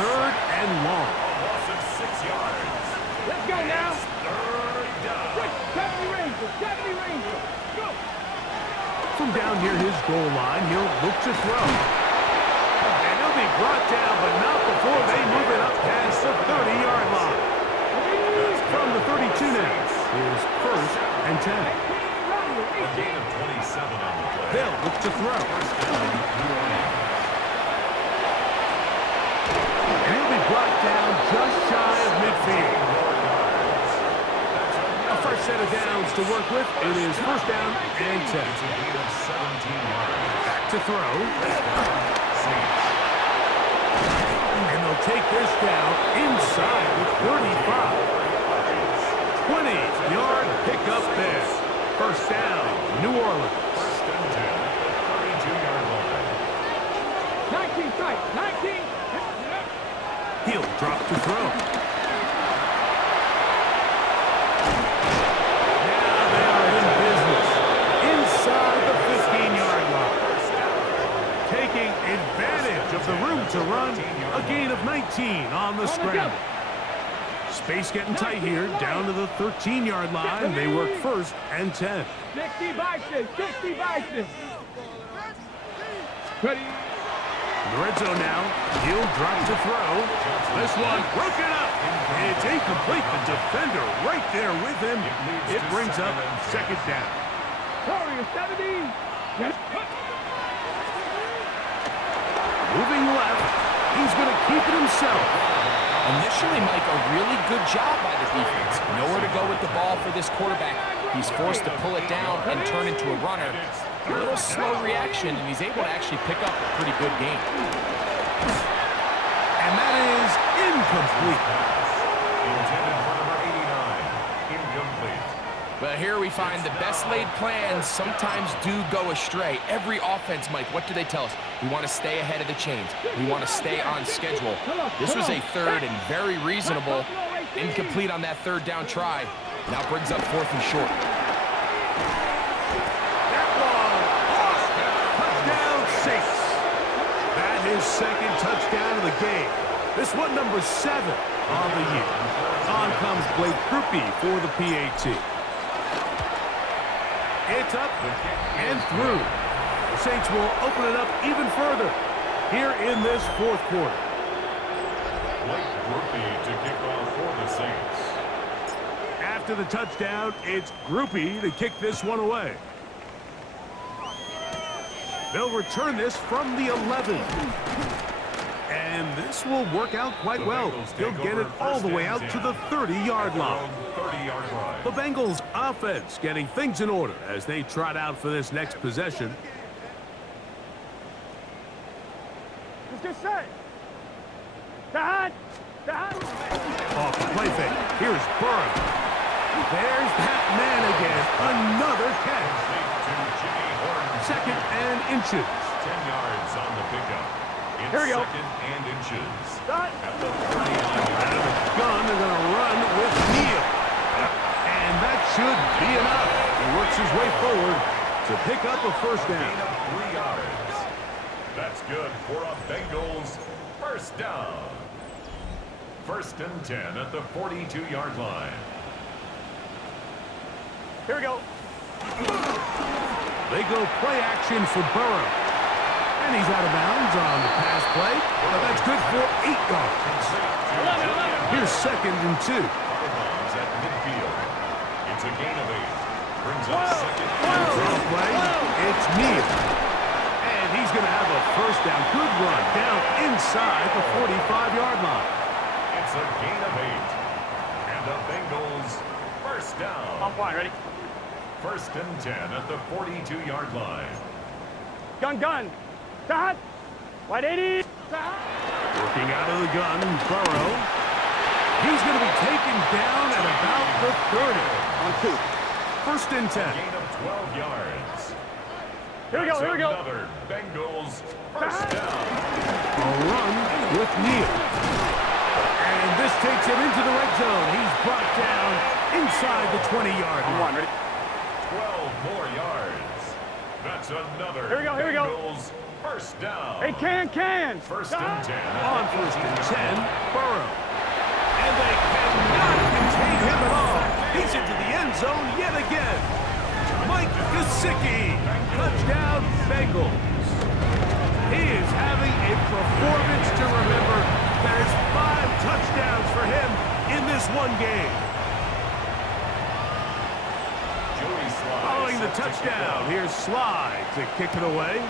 Third and long. Loss of 6 yards. Let's go now. Third down. 70 Rangers. 70 Rangers. Go. From down near his goal line, he'll look to throw. And he'll be brought down, but not before they move it up past the 30-yard line. From the 32 now, and 10. A gain of 27 on the play. They'll look to throw. And he'll be brought down just shy of midfield. A fresh set of downs to work with. It is first down and 10. Back to throw. And they'll take this down inside the 35. 20-yard pickup there. First down, New Orleans. First and 10 at the 32-yard line. 19 strike, 19. He'll drop to throw. Now they are in business. Inside the 15-yard line. Taking advantage of the room to run. A gain of 19 on the scramble. Space getting tight here. Down to the 13-yard line. They work first and 10. 60 Bison, 60 Bison. Ready. In the red zone now. He'll drop to throw. This one broken up. It's incomplete. The defender right there with him. It brings up second down. Warrior 70. Yes. Moving left. He's going to keep it himself. Initially, Mike, a really good job by the defense. Nowhere to go with the ball for this quarterback. He's forced to pull it down and turn into a runner. A little slow reaction, and he's able to actually pick up a pretty good game. And that is incomplete. Intended for number 89. Incomplete. But here we find the best laid plans sometimes do go astray. Every offense, Mike, what do they tell us? We want to stay ahead of the chains. We want to stay on schedule. This was a third and very reasonable. Incomplete on that third down try. Now brings up fourth and short. That ball lost. Touchdown, Saints. That is second touchdown of the game. This one number 7 on the year. On comes Blake Groupie for the PAT. It's up and through. The Saints will open it up even further here in this fourth quarter. Blake Groupie to kick off for the Saints. After the touchdown, it's Groupie to kick this one away. They'll return this from the 11. And this will work out quite well. They'll get it all the way out to the 30-yard line. The Bengals offense getting things in order as they trot out for this next possession. Let's get set. Dad. Off the play fake. Here's Burrow. There's that man again. Another catch. Second and inches. 10 yards on the pickup. It's Here we go. second and inches. Start. At the 39-yard Out of the gun, they're going to run with Neal. And that should be enough. He works his way forward to pick up a first down. gain of 3 yards. That's good for a Bengals first down. First and 10 at the 42-yard line. Here we go. They go play action for Burrow. And he's out of bounds on the pass play. But that's good for 8 yards. Here's second and 2. Bombs at midfield. It's a gain of 8. Brings up second and Draw play. It's Neal. And he's going to have a first down. Good run down inside the 45-yard line. It's a gain of 8. And the Bengals first down. I'm fine. Ready? First and 10 at the 42-yard line. Gun. Start. Wide 80. Working out of the gun, Burrow. He's going to be taken down at about the 30. On 2. First and 10. Gain of 12 yards. Here we go. Another Bengals first down. A run with Neal. And this takes him into the red zone. He's brought down inside the 20-yard line. Ready? 12 more yards. That's another Here we go. Bengals first down. Hey, can. First and 10. On first and 10, Burrow. And they cannot contain him at all. He's into the end zone yet again. Mike Gesicki. Touchdown, Bengals. He is having a performance to remember. There's 5 touchdowns for him in this one game. Joey the touchdown. Here's Slide to kick it away.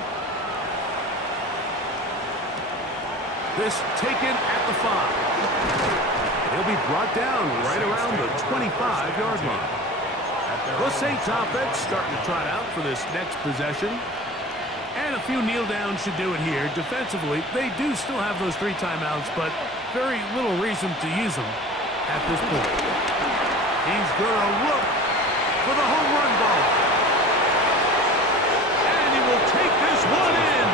This taken at the 5. He'll be brought down right around the 25-yard line. The Saints offense starting to trot out for this next possession. And a few kneel downs should do it here. Defensively, they do still have those 3 timeouts, but very little reason to use them at this point. He's going to look for the home run ball. And he will take this one in.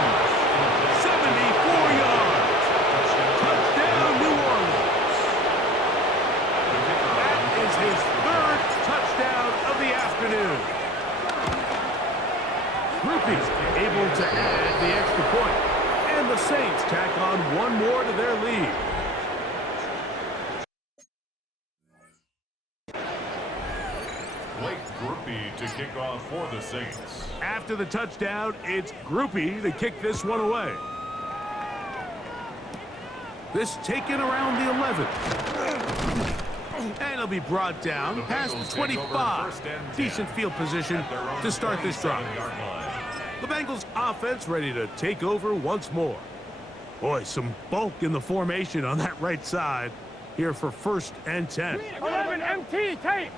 74 yards. Touchdown, New Orleans. That is his 3rd touchdown of the afternoon. Groupie able to add the extra point. And the Saints tack on one more to their lead. To kick off for the Saints. After the touchdown, it's Groupie to kick this one away. This taken around the 11. And it'll be brought down past the 25. Decent field position to start this drive. The Bengals offense ready to take over once more. Boy, some bulk in the formation on that right side here for 1st and 10. 11 MT tape.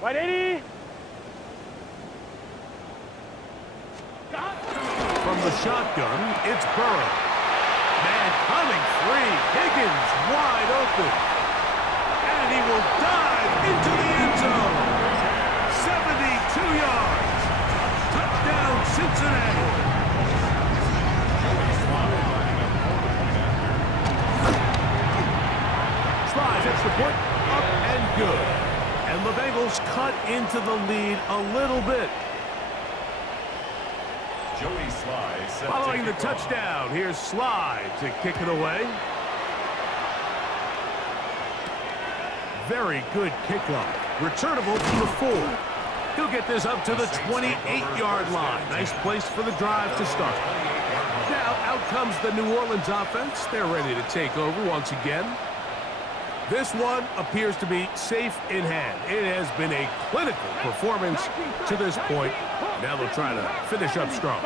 180. From the shotgun, it's Burrow. Man coming free. Higgins wide open. And he will dive into the end zone. 72 yards. Touchdown, Cincinnati. Slides extra point, up and good. And the Bengals cut into the lead a little bit. Following the touchdown, here's Slide to kick it away. Very good kickoff. Returnable from the 4. He'll get this up to the 28-yard line. Nice place for the drive to start. Now out comes the New Orleans offense. They're ready to take over once again. This one appears to be safe in hand. It has been a clinical performance to this point. Now they'll try to finish up strong.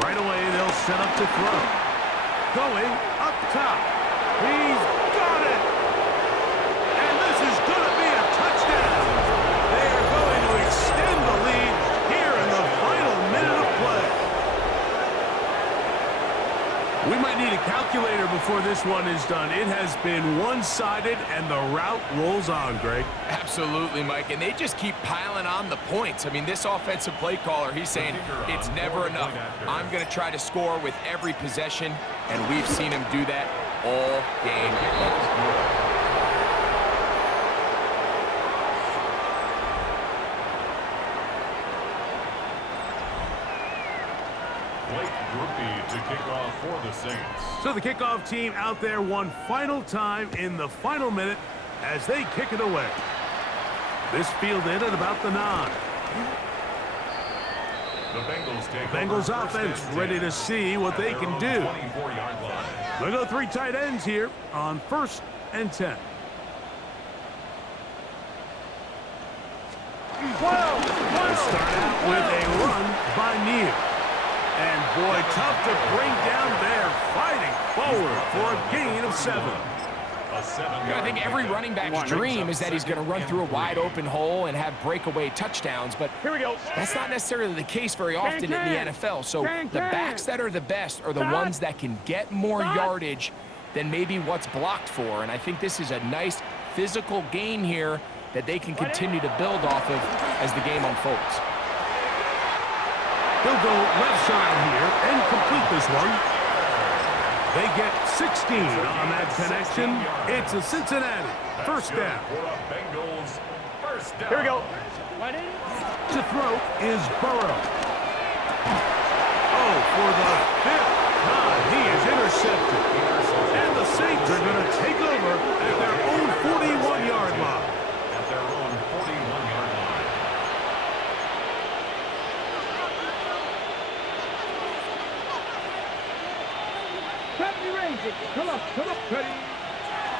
Right away, they'll set up to throw. Going up top. He's got it! And this is going to be a touchdown! They are going to extend the lead here in the final minute of play. We might need a calculator before this one is done. It has been one-sided, and the route rolls on, Greg. Absolutely, Mike, and they just keep piling on the points. I mean, this offensive play caller, he's saying it's never enough. I'm going to try to score with every possession, and we've seen him do that all game long. To kick off for the Saints. So the kickoff team out there one final time in the final minute as they kick it away. This fielded at about the 9. The Bengals take Bengals offense ready to see what they can do. They'll go 3 tight ends here on 1st and 10. They'll start out with a run by Neal. And boy, tough to bring down there, fighting forward for a gain of 7. I think every running back's dream is that he's going to run through a wide open hole and have breakaway touchdowns, but that's not necessarily the case very often in the NFL. So the backs that are the best are the ones that can get more yardage than maybe what's blocked for. And I think this is a nice physical gain here that they can continue to build off of as the game unfolds. He'll go left side here and complete this one. They get 16 on that connection. It's a Cincinnati 1st down. Here we go. To throw is Burrow. Oh, for the 5th time, he is intercepted. And the Saints are going to take over at their own 41-yard line. Come on, ready.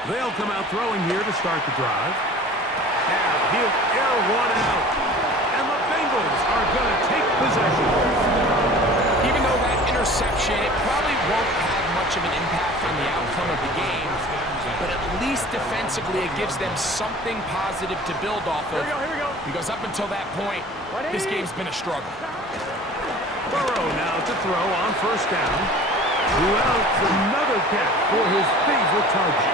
They'll come out throwing here to start the drive. Now he'll air one out. And the Bengals are going to take possession. Even though that interception, it probably won't have much of an impact on the outcome of the game, but at least defensively it gives them something positive to build off of. Here we go. Because up until that point, this game's been a struggle. Burrow now to throw on first down. Who else? Another catch for his favorite target.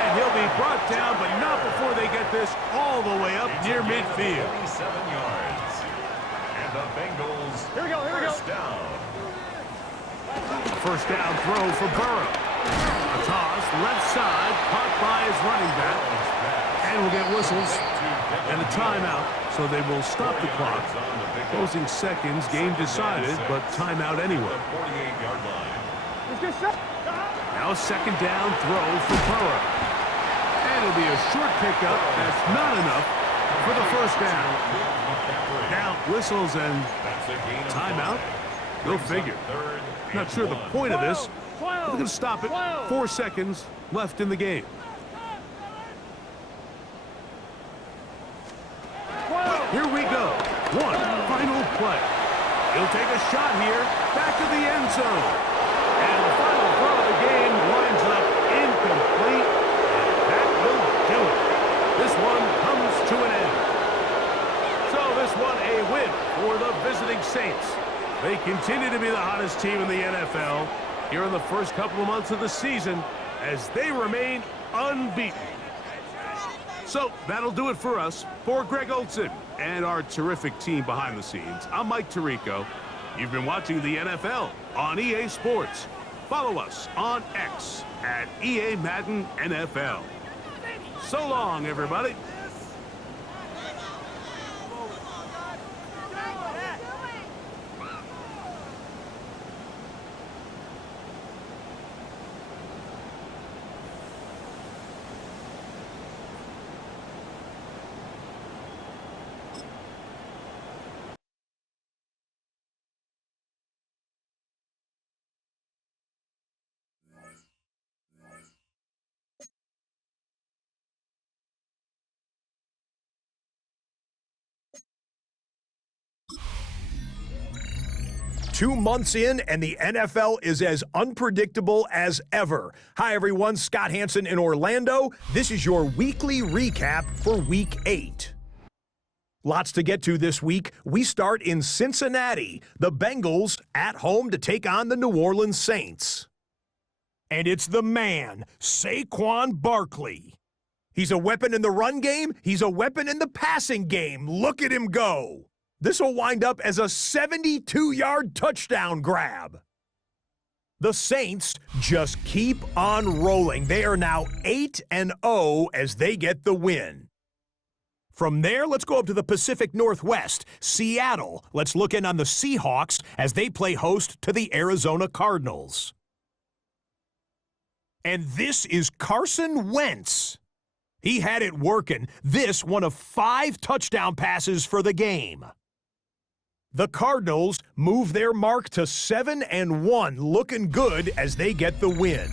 And he'll be brought down, but not before they get this all the way up near midfield. 27 yards. And the Bengals first down. First down throw for Burrow. A toss, left side, caught by his running back. And we'll get whistles and a timeout, so they will stop the clock. Closing seconds, game decided, but timeout anyway. 48-yard line. Let's get set. Now a second down throw for Burrow. And it'll be a short pickup. That's not enough for the first down. Now whistles and timeout. Go figure. Not sure the point of this. They're going to stop it. 4 seconds left in the game. Here we go. One final play. He'll take a shot here. Back to the end zone. And the final throw of the game winds up incomplete. And that will do it. This one comes to an end. So this one a win for the visiting Saints. They continue to be the hottest team in the NFL here in the first couple of months of the season as they remain unbeaten. So that'll do it for us. For Greg Olson and our terrific team behind the scenes, I'm Mike Tirico. You've been watching the NFL on EA Sports. Follow us on X at EA Madden NFL. So long, everybody. Two months in, and the NFL is as unpredictable as ever. Hi, everyone. Scott Hansen in Orlando. This is your weekly recap for Week 8. Lots to get to this week. We start in Cincinnati. The Bengals at home to take on the New Orleans Saints. And it's the man, Saquon Barkley. He's a weapon in the run game. He's a weapon in the passing game. Look at him go. This will wind up as a 72-yard touchdown grab. The Saints just keep on rolling. They are now 8-0 as they get the win. From there, let's go up to the Pacific Northwest, Seattle. Let's look in on the Seahawks as they play host to the Arizona Cardinals. And this is Carson Wentz. He had it working. This one of 5 touchdown passes for the game. The Cardinals move their mark to 7-1, looking good as they get the win.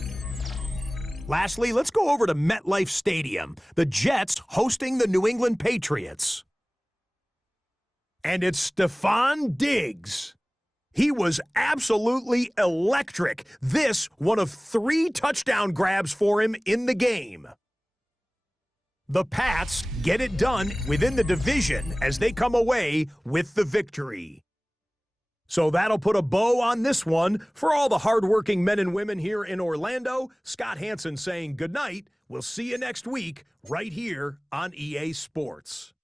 Lastly, let's go over to MetLife Stadium. The Jets hosting the New England Patriots. And it's Stephon Diggs. He was absolutely electric. This one of 3 touchdown grabs for him in the game. The Pats get it done within the division as they come away with the victory. So that'll put a bow on this one. For all the hardworking men and women here in Orlando, Scott Hansen saying goodnight. We'll see you next week right here on EA Sports.